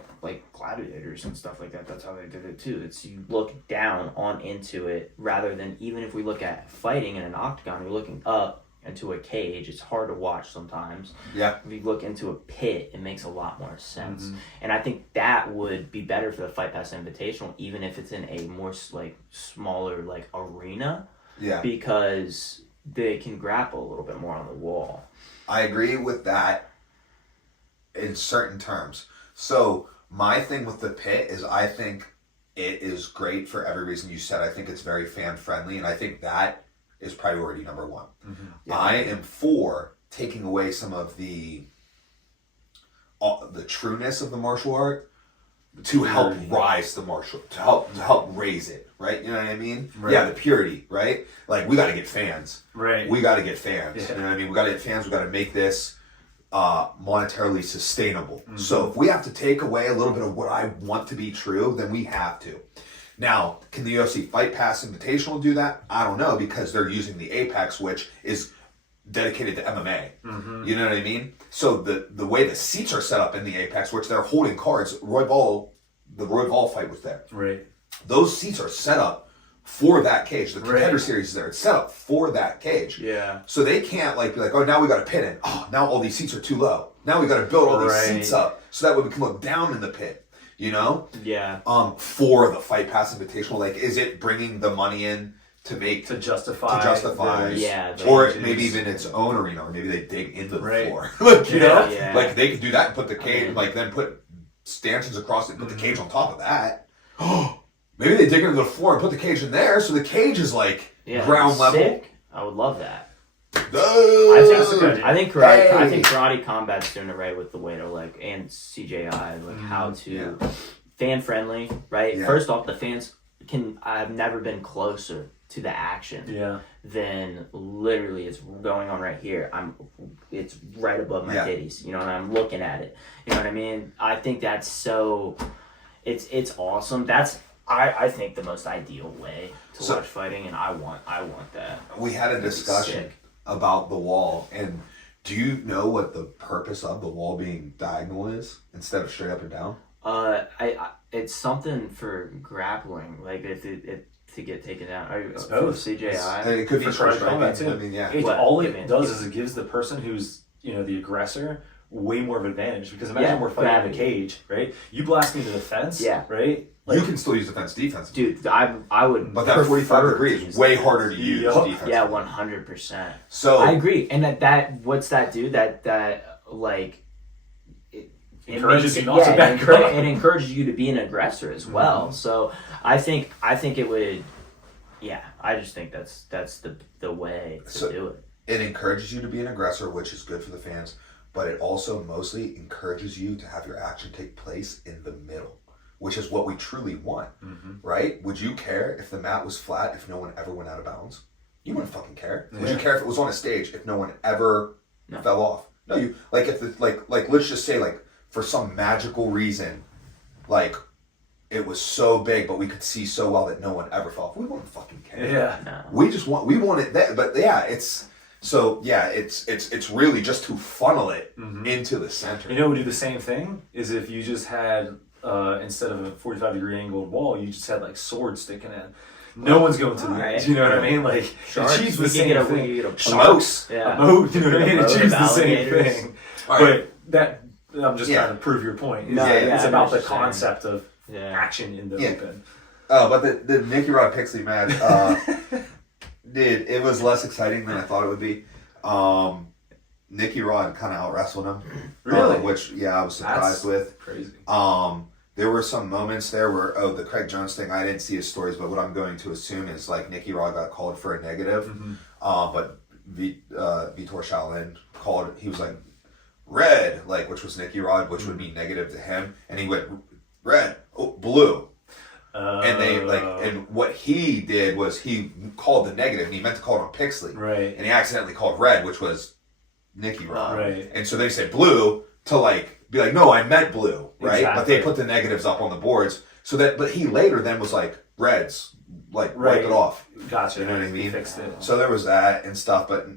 gladiators and stuff like that, that's how they did it too. It's you look down on into it rather than, even if we look at fighting in an octagon, you're looking up into a cage. It's hard to watch sometimes. Yeah. If you look into a pit, it makes a lot more sense. And I think that would be better for the Fight Pass Invitational, even if it's in a more smaller arena. Yeah. Because they can grapple a little bit more on the wall. I agree with that in certain terms. So my thing with the pit is I think it is great for every reason you said. I think it's very fan friendly, and I think that is priority number one. Yeah. I am for taking away some of the trueness of the martial art to help rise the martial, to help raise it, right? You know what I mean? Right. Yeah, the purity, right? We got to get fans. Right. We got to get fans. Yeah. You know what I mean? We got to get fans. We got to make this monetarily sustainable. So if we have to take away a little bit of what I want to be true, then we have to. Now, can the UFC Fight Pass Invitational do that? I don't know, because they're using the Apex, which is dedicated to MMA. You know what I mean? So the way the seats are set up in the Apex, which they're holding cards, the Roy Ball fight was there. Right. Those seats are set up for that cage. The Contender Series is there. It's set up for that cage. Yeah. So they can't be like, oh, now we got to pit in. Oh, now all these seats are too low. Now we got to build all these seats up so that way we can look down in the pit. You know? Yeah. For the Fight Pass Invitational, is it bringing the money in to justify? Yeah. Or maybe even its own arena, or maybe they dig into the floor. You know? Yeah. They could do that and put the cage, then put stanchions across it and put the cage on top of that. Maybe they dig into the floor and put the cage in there, so the cage is ground level. Sick. I would love that. I think Karate Combat's doing it right with the way to and CJI how to fan friendly, right? Yeah. First off, the fans I've never been closer to the action than literally it's going on right here. It's right above my titties, you know, and I'm looking at it. You know what I mean? I think that's so. It's awesome. That's I think the most ideal way to watch fighting, and I want that. We had a discussion about the wall, and do you know what the purpose of the wall being diagonal is instead of straight up and down? It's something for grappling, like if to get taken down. It's both. CJI. It could be for combat too. I mean, yeah. All it does is it gives the person who's the aggressor way more of an advantage, because imagine we're fighting in a cage, right? You blast me to the fence, right? Like, you can still use defense. Dude, I would. But that 45 degrees is way harder to use defense. Yeah, 100%. So I agree, and that what's that do? That like. It encourages you not to back up. It encourages you to be an aggressor as well. Mm-hmm. So I think it would. Yeah, I just think that's the way to do it. It encourages you to be an aggressor, which is good for the fans, but it also mostly encourages you to have your action take place in the middle, which is what we truly want, right? Would you care if the mat was flat if no one ever went out of bounds? You wouldn't fucking care. Would you care if it was on a stage if no one ever fell off? No, you like if the like let's just say like for some magical reason, like it was so big, but we could see so well that no one ever fell off. We wouldn't fucking care. Yeah. No. We want it that, but yeah, it's really just to funnel it into the center. You know, we do the same thing is if you just had instead of a 45-degree angled wall, you just had like swords sticking in. No one's going to the edge. You know what I mean? Like it achieves the same thing. A moat. Yeah. A moat. You know what I mean? It achieves the same thing. Right. But that I'm just trying to prove your point. It's about the concept of action in the open. Oh, but the Nicky Rod Pixley match, dude, it was less exciting than I thought it would be. Nicky Rod kind of out wrestled him. Really? Which I was surprised with. Crazy. There were some moments there where the Craig Jones thing, I didn't see his stories, but what I'm going to assume is like Nicky Rod got called for a negative, but Vitor Shaolin called, he was like red, like which was Nicky Rod, which would be negative to him, and he went red, blue. And they and what he did was he called the negative, and he meant to call it on Pixley, right? And he accidentally called red, which was Nicky Rod, right? And so they said blue to like be like, no, I meant blue, right? Exactly. But they put the negatives up on the boards, so that. But he later then was like reds, like wipe it off. Gotcha. You know what I mean? He fixed it. So there was that and stuff, but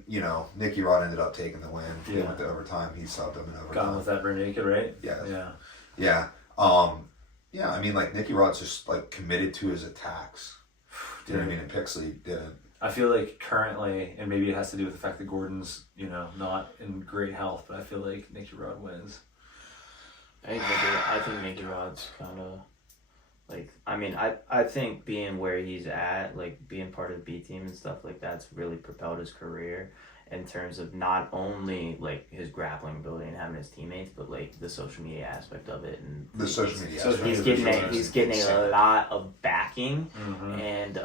Nicky Rod ended up taking the win. Yeah. He went to overtime. He subbed him in overtime. Gone with that rear naked, right? Yeah. I mean, like Nicky Rod's just like committed to his attacks. You know what I mean? And Pixley didn't. I feel like currently, and maybe it has to do with the fact that Gordon's, not in great health, but I feel like Nicky Rod wins. I think Nicky Rod's kind of like, I think being where he's at, like being part of the B team and stuff like that's really propelled his career in terms of not only like his grappling ability and having his teammates, but like the social media aspect of it and the social media. He's getting a lot of backing, and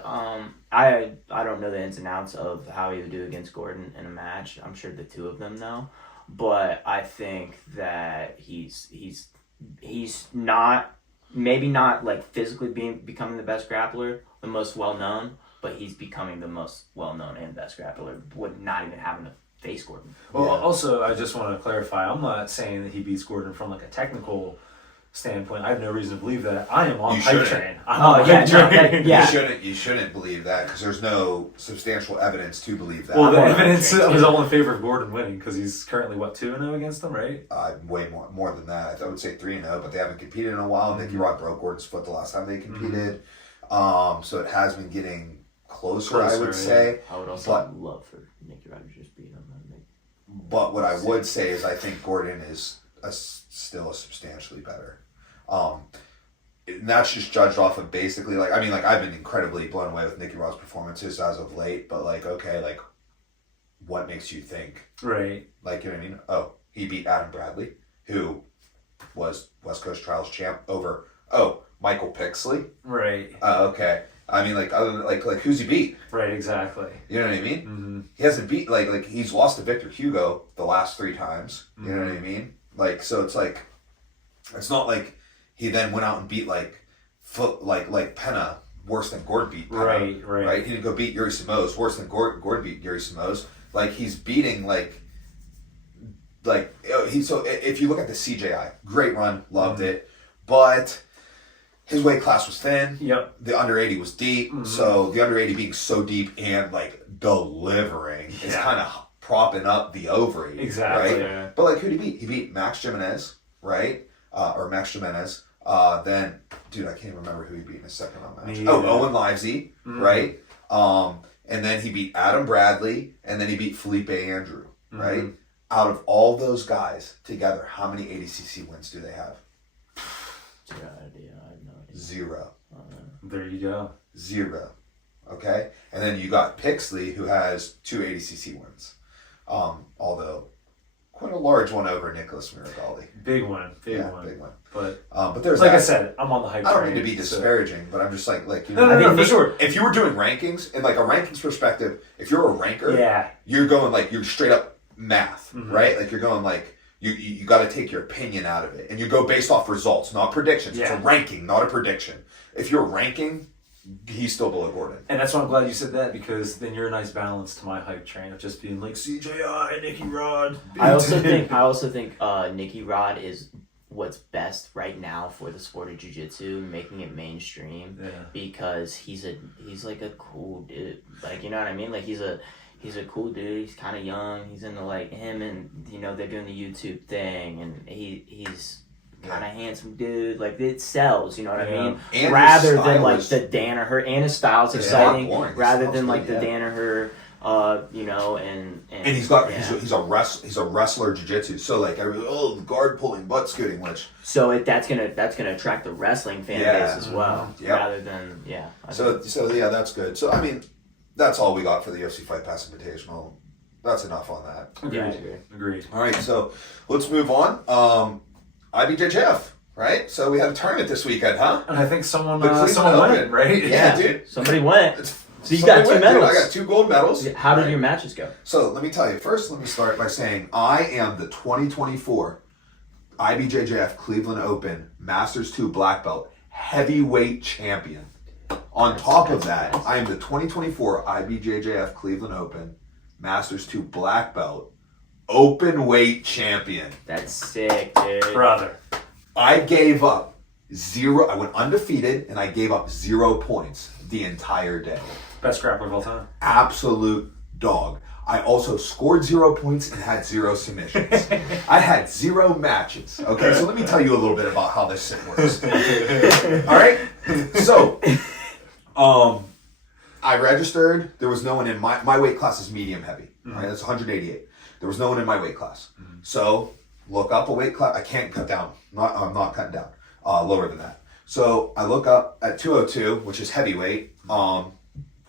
I don't know the ins and outs of how he would do against Gordon in a match. I'm sure the two of them know, but I think that he's not, maybe not like physically becoming the best grappler, the most well known, but he's becoming the most well known and best grappler with not even having to face Gordon. Well, also I just want to clarify, I'm not saying that he beats Gordon from like a technical standpoint. I have no reason to believe that. I am on hype train. You shouldn't believe that because there's no substantial evidence to believe that. Well, the evidence was all in favor of Gordon winning because he's currently 2-0 against him, right? Way more than that. I would say 3-0, but they haven't competed in a while. Nicky Rod broke Gordon's foot the last time they competed, so it has been getting closer, I would say. I would also love for Nicky Rod to just beat him. But what I would say is I think Gordon is still substantially better. And that's just judged off of basically I've been incredibly blown away with Nicky Rod's performances as of late, but what makes you think? Right. Like, you know what I mean? Oh, he beat Adam Bradley, who was West Coast Trials champ over Michael Pixley. Right. Okay. I mean, other than, who's he beat? Right, exactly. You know what I mean? He hasn't beat, he's lost to Victor Hugo the last 3 times. You know what I mean? So it's it's not like he then went out and beat, Penna worse than Gordon beat. Right. He didn't go beat Yuri Simões worse than Gordon beat Yuri Simões. Like he's beating like so if you look at the CJI, great run, loved it, but his weight class was thin. Yep. The under 80 was deep. So the under 80 being so deep and like delivering is kind of propping up the over 80. Exactly. Right? Yeah. But like who did he beat? He beat Max Jimenez, right? Or Max Jimenez. Then, dude, I can't even remember who he beat in his second round match. Owen Livesey, right? And then he beat Adam Bradley, and then he beat Felipe Andrew, right? Out of all those guys together, how many ADCC wins do they have? Good idea. I have no idea. 0. There you go. 0. Okay? And then you got Pixley, who has 2 ADCC wins. Although, quite a large one over Nicholas Miragalli. Big one. Big one. But there's like that. I said, I'm on the hype I don't train, mean to be disparaging, but I'm just like you No, know. for sure. If you were doing rankings, in like a rankings perspective, if you're a ranker, Yeah. you're going like you're straight up math, right? Like you're going like you got to take your opinion out of it, and you go based off results, not predictions. It's a ranking, not a prediction. If you're ranking, he's still below Gordon. And that's why I'm glad you said that, because then you're a nice balance to my hype train of just being like CJI, Nicky Rod. I also think Nicky Rod is what's best right now for the sport of jiu-jitsu, making it mainstream, because he's like a cool dude. Like, you know what I mean? Like he's a cool dude. He's kind of young. He's into like him, and you know they're doing the YouTube thing, and he's kind of handsome dude. Like it sells, you know what I mean? And rather than like the Danaher, and his style's exciting. Boring. Rather than like the Danaher, you know, and he's a wrestler jiu-jitsu. So like guard pulling, butt scooting, which that's gonna attract the wrestling fan base as well, rather than So that's good. So I mean, that's all we got for the UFC Fight Pass Invitational. That's enough on that. Agreed. All right, so let's move on. IBJJF, right? So we had a tournament this weekend, huh? And I think someone Cleveland went, Open. right? Yeah, dude. Somebody went. So you Somebody got 2 went, medals. Dude. I got 2 gold medals. How did your matches go? So let me tell you. First, let me start by saying I am the 2024 IBJJF Cleveland Open Masters 2 Black Belt Heavyweight Champion. On top of that, I am the 2024 IBJJF Cleveland Open Masters 2 Black Belt Open Weight Champion. That's sick, dude. Brother. I gave up 0. I went undefeated, and I gave up 0 points the entire day. Best grappler of all time. Absolute dog. I also scored 0 points and had 0 submissions. I had 0 matches. Okay, so let me tell you a little bit about how this shit works. All right? So, I registered. There was no one in my weight class is medium heavy. All right, that's 188. There was no one in my weight class. So, look up a weight class. I can't cut down. I'm not cutting down. Lower than that. So, I look up at 202, which is heavyweight.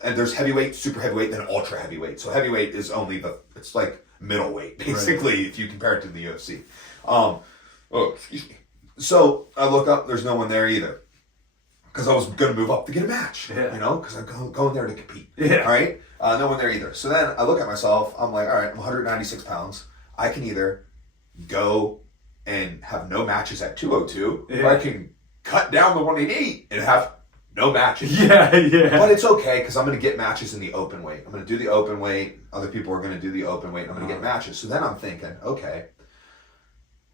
And there's heavyweight, super heavyweight, then ultra heavyweight. So heavyweight is only it's like middleweight, basically, if you compare it to the UFC. Excuse me. So I look up, there's no one there either. Because I was going to move up to get a match, you know, because I'm going there to compete. Yeah. All right? No one there either. So then I look at myself, I'm like, all right, I'm 196 pounds. I can either go and have no matches at 202, or I can cut down the 188 and have no matches. Yeah. But it's okay, because I'm going to get matches in the open weight. I'm going to do the open weight. Other people are going to do the open weight. And I'm going to get matches. So then I'm thinking, okay,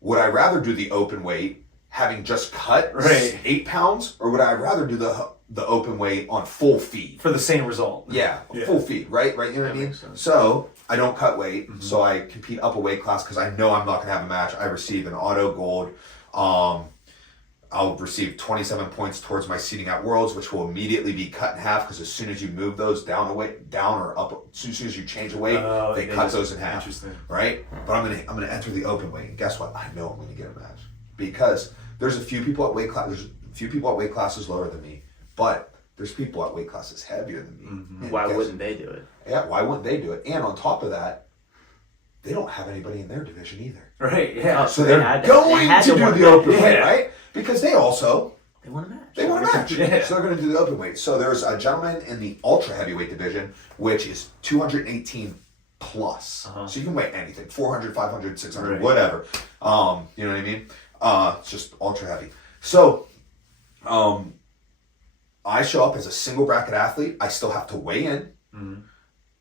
would I rather do the open weight, having just cut 8 pounds, or would I rather do the open weight on full feed? For the same result. Yeah, full feed, right? You know what I mean? So I don't cut weight. So I compete up a weight class because I know I'm not going to have a match. I receive an auto gold. I'll receive 27 points towards my seating at Worlds, which will immediately be cut in half, because as soon as you move those down or up, as soon as you change a weight, they cut those in half. Interesting. Right? But I'm gonna enter the open weight, and guess what? I know I'm gonna get a match, because there's a few people at weight classes lower than me, but there's people at weight classes heavier than me. Why wouldn't they do it? Yeah, why wouldn't they do it? And on top of that, they don't have anybody in their division either. Right, yeah. So they're going to do the open weight, right? Because they want a match. Yeah. So they're going to do the open weight. So there's a gentleman in the ultra heavyweight division, which is 218 plus. So you can weigh anything, 400, 500, 600, whatever. You know what I mean? It's just ultra heavy. So I show up as a single bracket athlete. I still have to weigh in. Mm-hmm.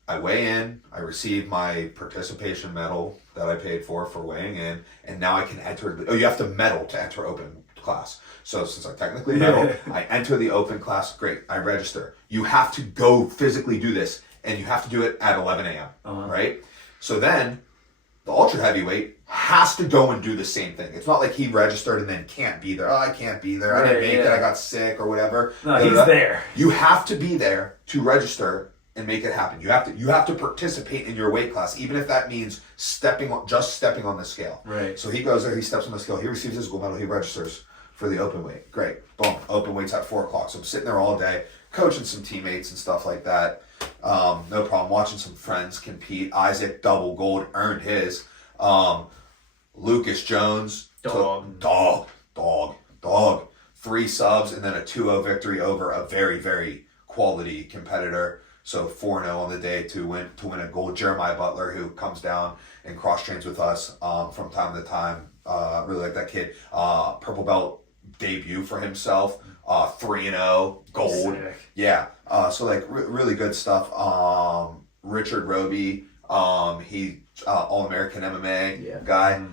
I weigh in. I receive my participation medal that I paid for weighing in, and now I can enter. You have to medal to enter open class. So since I technically medal, I enter the open class. Great. I register. You have to go physically do this, and you have to do it at 11 a.m. Right? So then the ultra heavyweight has to go and do the same thing. It's not like he registered and then can't be there. Oh, I can't be there. I didn't make it. I got sick or whatever. No, he's there. You have to be there to register and make it happen. You have to participate in your weight class, even if that means stepping on the scale. Right. So he goes there, he steps on the scale, he receives his gold medal, he registers for the open weight. Great. Boom. Open weight's at 4 o'clock. So I'm sitting there all day, coaching some teammates and stuff like that. No problem. Watching some friends compete. Isaac double gold, earned his. Lucas Jones, dog. 3 subs and then a 2-0 victory over a very, very quality competitor. So 4-0 on the day to win a gold. Jeremiah Butler, who comes down and cross trains with us from time to time. Really like that kid. Purple belt debut for himself. 3-0 gold. Sick. Yeah. So like really good stuff. Richard Roby. He All-American MMA guy.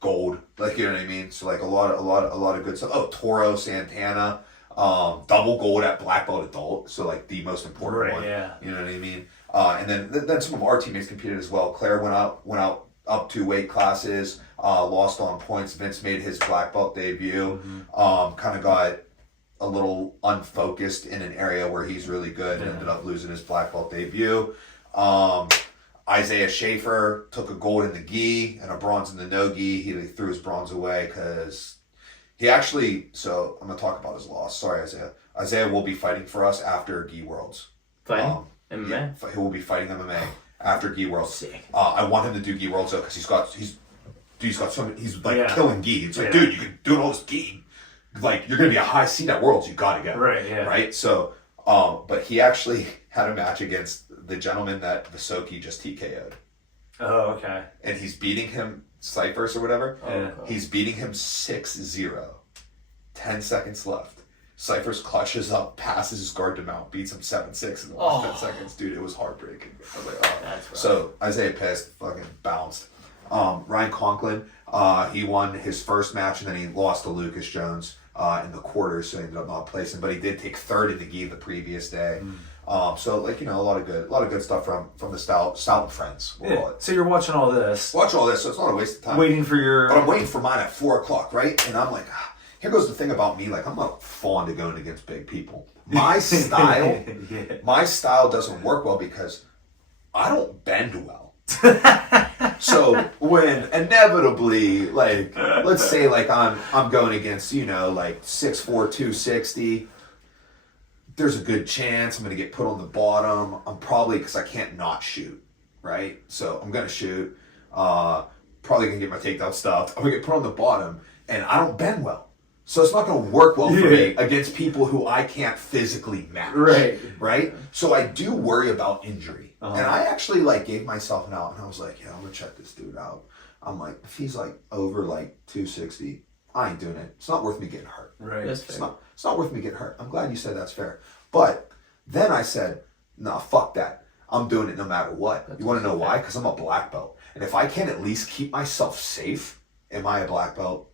Gold. Like, you know what I mean? So like a lot of good stuff. Oh, Toro Santana. Double gold at black belt adult, so like the most important one. Yeah. You know what I mean? And then some of our teammates competed as well. Claire went out up 2 weight classes, lost on points. Vince made his black belt debut. Kind of got a little unfocused in an area where he's really good and ended up losing his black belt debut. Isaiah Schaefer took a gold in the gi and a bronze in the no gi. He threw his bronze away because he actually, so I'm going to talk about his loss. Sorry, Isaiah. Isaiah will be fighting for us after Gi Worlds. Fighting? MMA? Yeah, he will be fighting MMA after Gi Worlds. Sick. I want him to do Gi Worlds though, because he's killing Gi. It's like, Yeah. dude, you can do all this Gi. Like, you're going to be a high seed at Worlds. You got to go. Right, yeah. Right? So, but he actually had a match against the gentleman that Visoki just TKO'd. Oh, okay. And he's beating him, Cyphers or whatever. Yeah. He's beating him 6-0. 10 seconds left. Cyphers clutches up, passes his guard to mount, beats him 7-6 in the last 10 seconds. Dude, it was heartbreaking. I was like, oh. That's rough. So Isaiah pissed, fucking bounced. Ryan Conklin, he won his first match and then he lost to Lucas Jones in the quarters, so he ended up not placing. But he did take 3rd in the gi the previous day. So like, you know, a lot of good stuff from the Stout and friends. We'll call it. So you're watching all this, Watch all this, so it's not a waste of time. waiting for your. But I'm waiting for mine at 4 o'clock, right? And I'm like, here goes the thing about me. Like, I'm not fond of going against big people. My style, my style doesn't work well because I don't bend well. So when inevitably, like, let's say, like I'm going against, you know, like 6'4", 260. There's a good chance I'm going to get put on the bottom. I'm probably, because I can't not shoot, right? So I'm going to shoot. Probably going to get my takedown stuffed. I'm going to get put on the bottom, and I don't bend well. So it's not going to work well for me against people who I can't physically match. Right? So I do worry about injury. And I actually, like, gave myself an out, and I was like, yeah, I'm going to check this dude out. I'm like, if he's, like, over, like, 260, I ain't doing it. It's not worth me getting hurt. Right. That's fair. It's not worth me getting hurt. I'm glad you said that's fair. But then I said, nah, fuck that. I'm doing it no matter what. You want to know why? Because I'm a black belt. And if I can at least keep myself safe, am I a black belt?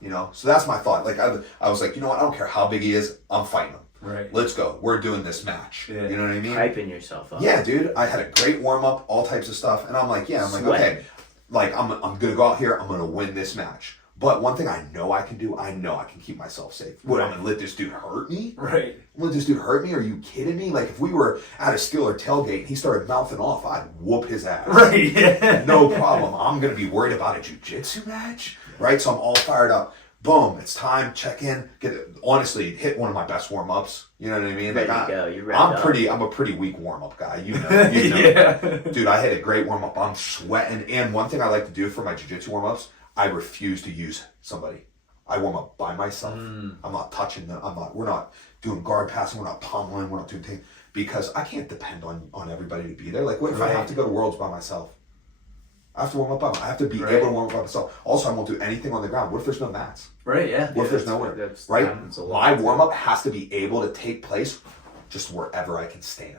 You know? So that's my thought. Like, I was like, you know what? I don't care how big he is. I'm fighting him. Right. Let's go. We're doing this match. Yeah. You know what I mean? Hyping yourself up. Yeah, dude. I had a great warm-up, all types of stuff. And I'm like, yeah. I'm like, okay. Like, I'm going to go out here. I'm going to win this match. But one thing I know I can do, I know I can keep myself safe. What, I'm going to let this dude hurt me? Right. I'm going to let this dude hurt me? Are you kidding me? Like, if we were at a Steeler tailgate and he started mouthing off, I'd whoop his ass. Right, yeah. No problem. I'm going to be worried about a jiu-jitsu match, right? So I'm all fired up. Boom, it's time, check in, honestly, hit one of my best warm-ups. You know what I mean? Ready like, to go. You're ready I'm a pretty weak warm-up guy. You know. Yeah. Dude, I had a great warm-up. I'm sweating. And one thing I like to do for my jiu-jitsu warm-ups, I refuse to use somebody. I warm up by myself. I'm not touching them. We're not doing guard passing. We're not pummeling. We're not doing things. Because I can't depend on everybody to be there. Like, what if I have to go to Worlds by myself? I have to warm up. I have to be able to warm up by myself. Also, I won't do anything on the ground. What if there's no mats? Right, yeah. What if there's nowhere? Right? My warm up has to be able to take place just wherever I can stand.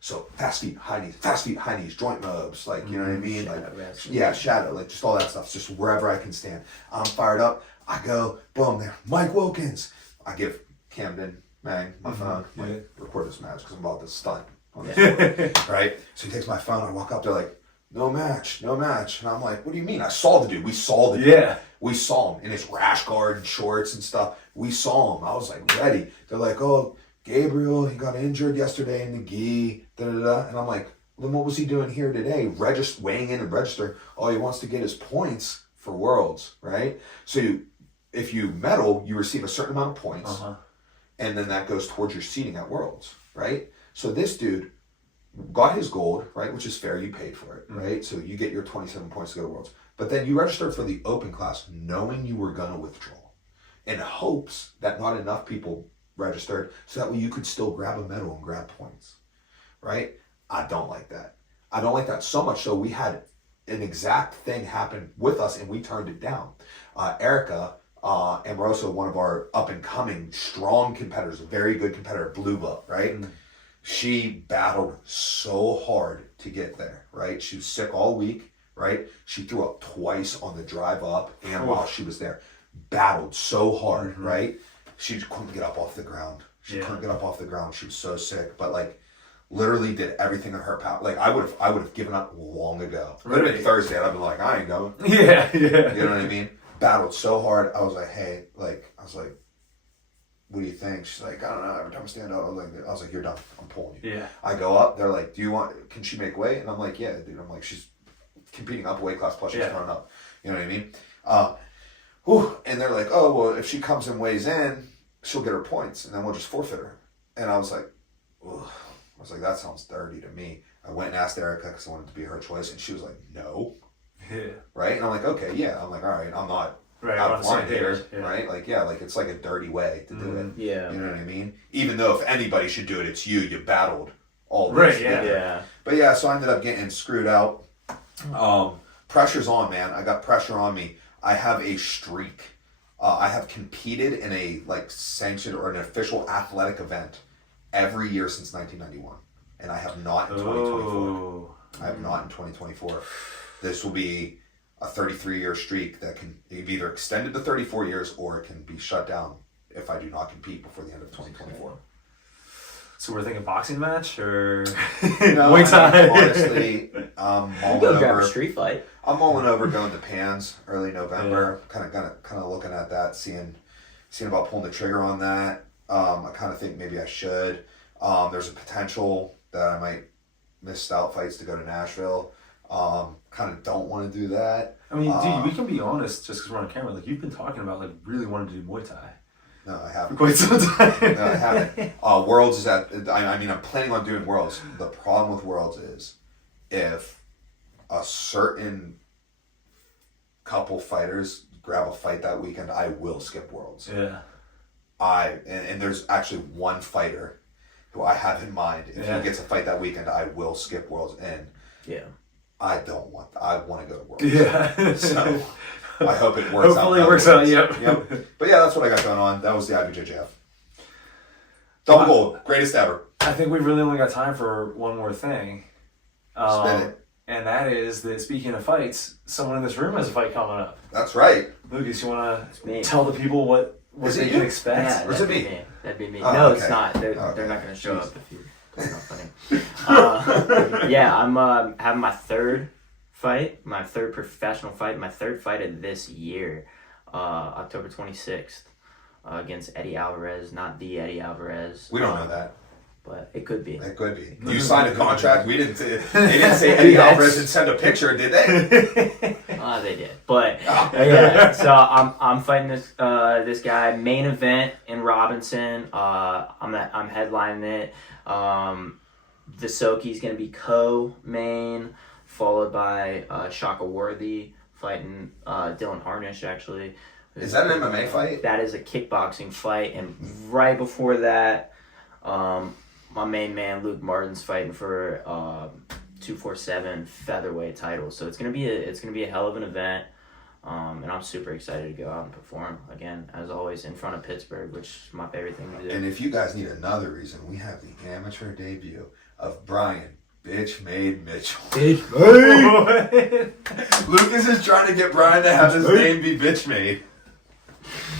So fast feet, high knees, joint mobs, like, you know what I mean? Like, shadow, like just all that stuff. Just wherever I can stand. I'm fired up. I go, boom, there. Mike Wilkins. I give Camden, Mang, my phone, like, record this match because I'm about to stunt on this one, right? So he takes my phone. I walk up there like, no match. And I'm like, what do you mean? I saw the dude. We saw the dude. Yeah. We saw him in his rash guard and shorts and stuff. We saw him. I was like, ready. They're like, oh, Gabriel, he got injured yesterday in the gi. Da-da-da. And I'm like, then what was he doing here today? Weighing in and register. Oh, he wants to get his points for Worlds, right? So if you medal, you receive a certain amount of points. And then that goes towards your seating at Worlds, right? So this dude got his gold, right, which is fair. You paid for it, right? So you get your 27 points to go to Worlds. But then you registered for the open class knowing you were going to withdraw in hopes that not enough people registered so that way you could still grab a medal and grab points, right? I don't like that. I don't like that so much so we had an exact thing happen with us and we turned it down. Erica Amoroso, one of our up-and-coming strong competitors, a very good competitor, blue belt, right? She battled so hard to get there, right? She was sick all week, right? She threw up twice on the drive up and while she was there. Battled so hard, right? She just couldn't get up off the ground. She couldn't get up off the ground. She was so sick, but like literally did everything in her power. Like I would have given up long ago. It would have been Thursday and I'd been like, I ain't going. Yeah. You know what I mean? Battled so hard. I was like, hey, what do you think? She's like, I don't know. Every time I stand up, I was like, you're done. I'm pulling you. Yeah. I go up. They're like, can she make weight? And I'm like, yeah, dude. I'm like, she's competing up a weight class plus she's throwing up. You know what I mean? And they're like, oh, well, if she comes and weighs in, she'll get her points and then we'll just forfeit her. And I was like, that sounds dirty to me. I went and asked Erica because I wanted it to be her choice. And she was like, no. Yeah. Right? And I'm like, okay, yeah. I'm like, all right, I'm not out of line here. Right? Like, yeah, like it's like a dirty way to do it. Yeah. You know what I mean? Even though if anybody should do it, it's you. You battled all this. Right, yeah. But yeah, so I ended up getting screwed out. Pressure's on, man. I got pressure on me. I have a streak. I have competed in a sanctioned or an official athletic event every year since 1991. And I have not in 2024. I have not in 2024. This will be a 33-year streak that can be either extended to 34 years or it can be shut down if I do not compete before the end of 2024. So we're thinking boxing match or Muay Thai? Honestly, you go grab a street fight. I'm mulling over going to Pans early November. Kind of looking at that, seeing about pulling the trigger on that. I kind of think maybe I should. There's a potential that I might miss out fights to go to Nashville. Kind of don't want to do that. I mean, dude, we can be honest just because we're on camera. Like, you've been talking about really wanting to do Muay Thai. No, I haven't. For quite some time. No, I haven't. Worlds is I'm planning on doing Worlds. The problem with Worlds is if a certain couple fighters grab a fight that weekend, I will skip Worlds. Yeah. And there's actually one fighter who I have in mind. If he gets a fight that weekend, I will skip Worlds. And I want to go to Worlds. Yeah. So I hope it works out. Hopefully it works out, yep. But yeah, that's what I got going on. That was the IBJJF. Double gold. Greatest ever. I think we really only got time for one more thing. Spin it. And that is that speaking of fights, someone in this room has a fight coming up. That's right. Lucas, you want to tell the people what they can expect? Yeah, or is it me? That'd be me. No, okay. It's not. They're not going to show up if you're not funny. I'm having my third fight, my third professional fight, my third fight of this year, October 26th, against Eddie Alvarez, not the Eddie Alvarez. We don't know that. But it could be. It could be. You signed a contract. They didn't say Eddie Alvarez and send a picture, did they? They did. But yeah, so I'm fighting this guy. Main event in Robinson. I'm headlining it. Visoki's gonna be co-main, followed by Shaka Worthy fighting Dylan Harnish. Actually, is that an MMA fight? That is a kickboxing fight, and right before that, my main man Luke Martin's fighting for 247 featherweight title. So it's gonna be a hell of an event. And I'm super excited to go out and perform again, as always, in front of Pittsburgh, which is my favorite thing to do. And if you guys need another reason, we have the amateur debut of Brian Bitch Made Mitchell. Bitch Lucas is trying to get Brian to have his name be Bitch Made.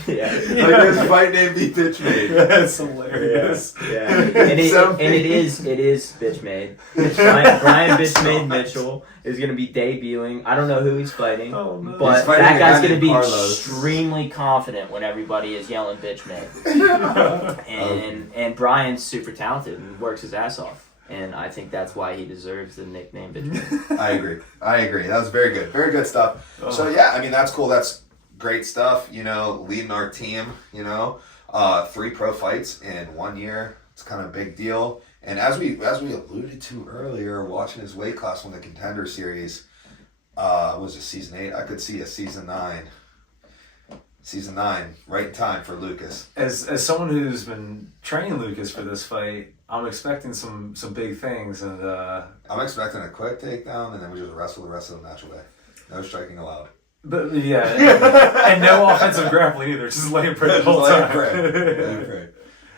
Yeah. Like his fight name be Bitch Made. That's hilarious. Yeah. And it is Bitch Made. Brian Bitch Made Mitchell is going to be debuting. I don't know who he's fighting, Oh, no. but He's fighting that a guy's guy going to be named Carlos. extremely confident when everybody is yelling Bitch Made. And Brian's super talented and works his ass off. And I think that's why he deserves the nickname Bitch Made. I agree. That was very good. Very good stuff. So yeah, I mean, that's cool. That's great stuff, leading our team, 3 pro fights in 1 year. It's kind of a big deal. And as we alluded to earlier, watching his weight class win the Contender Series, was it season 8? I could see a season 9. Season 9, right in time for Lucas. As someone who's been training Lucas for this fight, I'm expecting some big things, and I'm expecting a quick takedown, and then we just wrestle the rest of the natural day. No striking allowed. But yeah, and no offensive grappling either. Just lay him pray the whole time.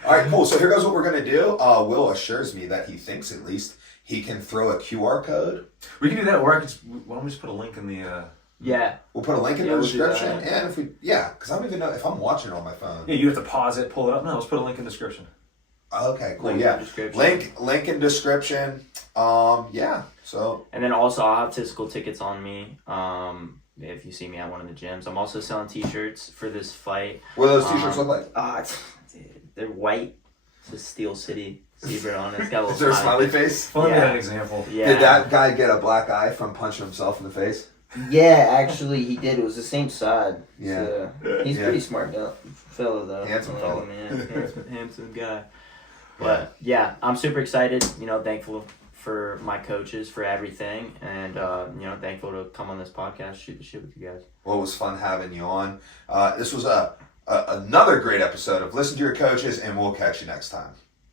All right, cool. So here goes what we're gonna do. Will assures me that he thinks at least he can throw a QR code. We can do that, or why don't we just put a link in the? Yeah. We'll put a link in the we'll do description, that. and because I don't even know if I'm watching it on my phone. Yeah, you have to pause it, pull it up. No, let's put a link in the description. Okay, cool. Link in Yeah, the description. link in description. Yeah. So And then also, I'll have physical tickets on me. If you see me at one of the gyms, I'm also selling T-shirts for this fight. what do those T-shirts look like? They're white. It's a Steel City zebra on it. It's got a little Is there a smiley face? Follow me Yeah. that example. Yeah. Did that guy get a black eye from punching himself in the face? Yeah, actually, he did. It was the same side. Yeah. So, he's Yeah. pretty smart fellow, though. Handsome I fella. like him, man. handsome guy. But yeah, I'm super excited. Thankful for my coaches for everything, and thankful to come on this podcast, shoot the shit with you guys. Well, it was fun having you on. This was another great episode of Listen to Your Coaches, and we'll catch you next time.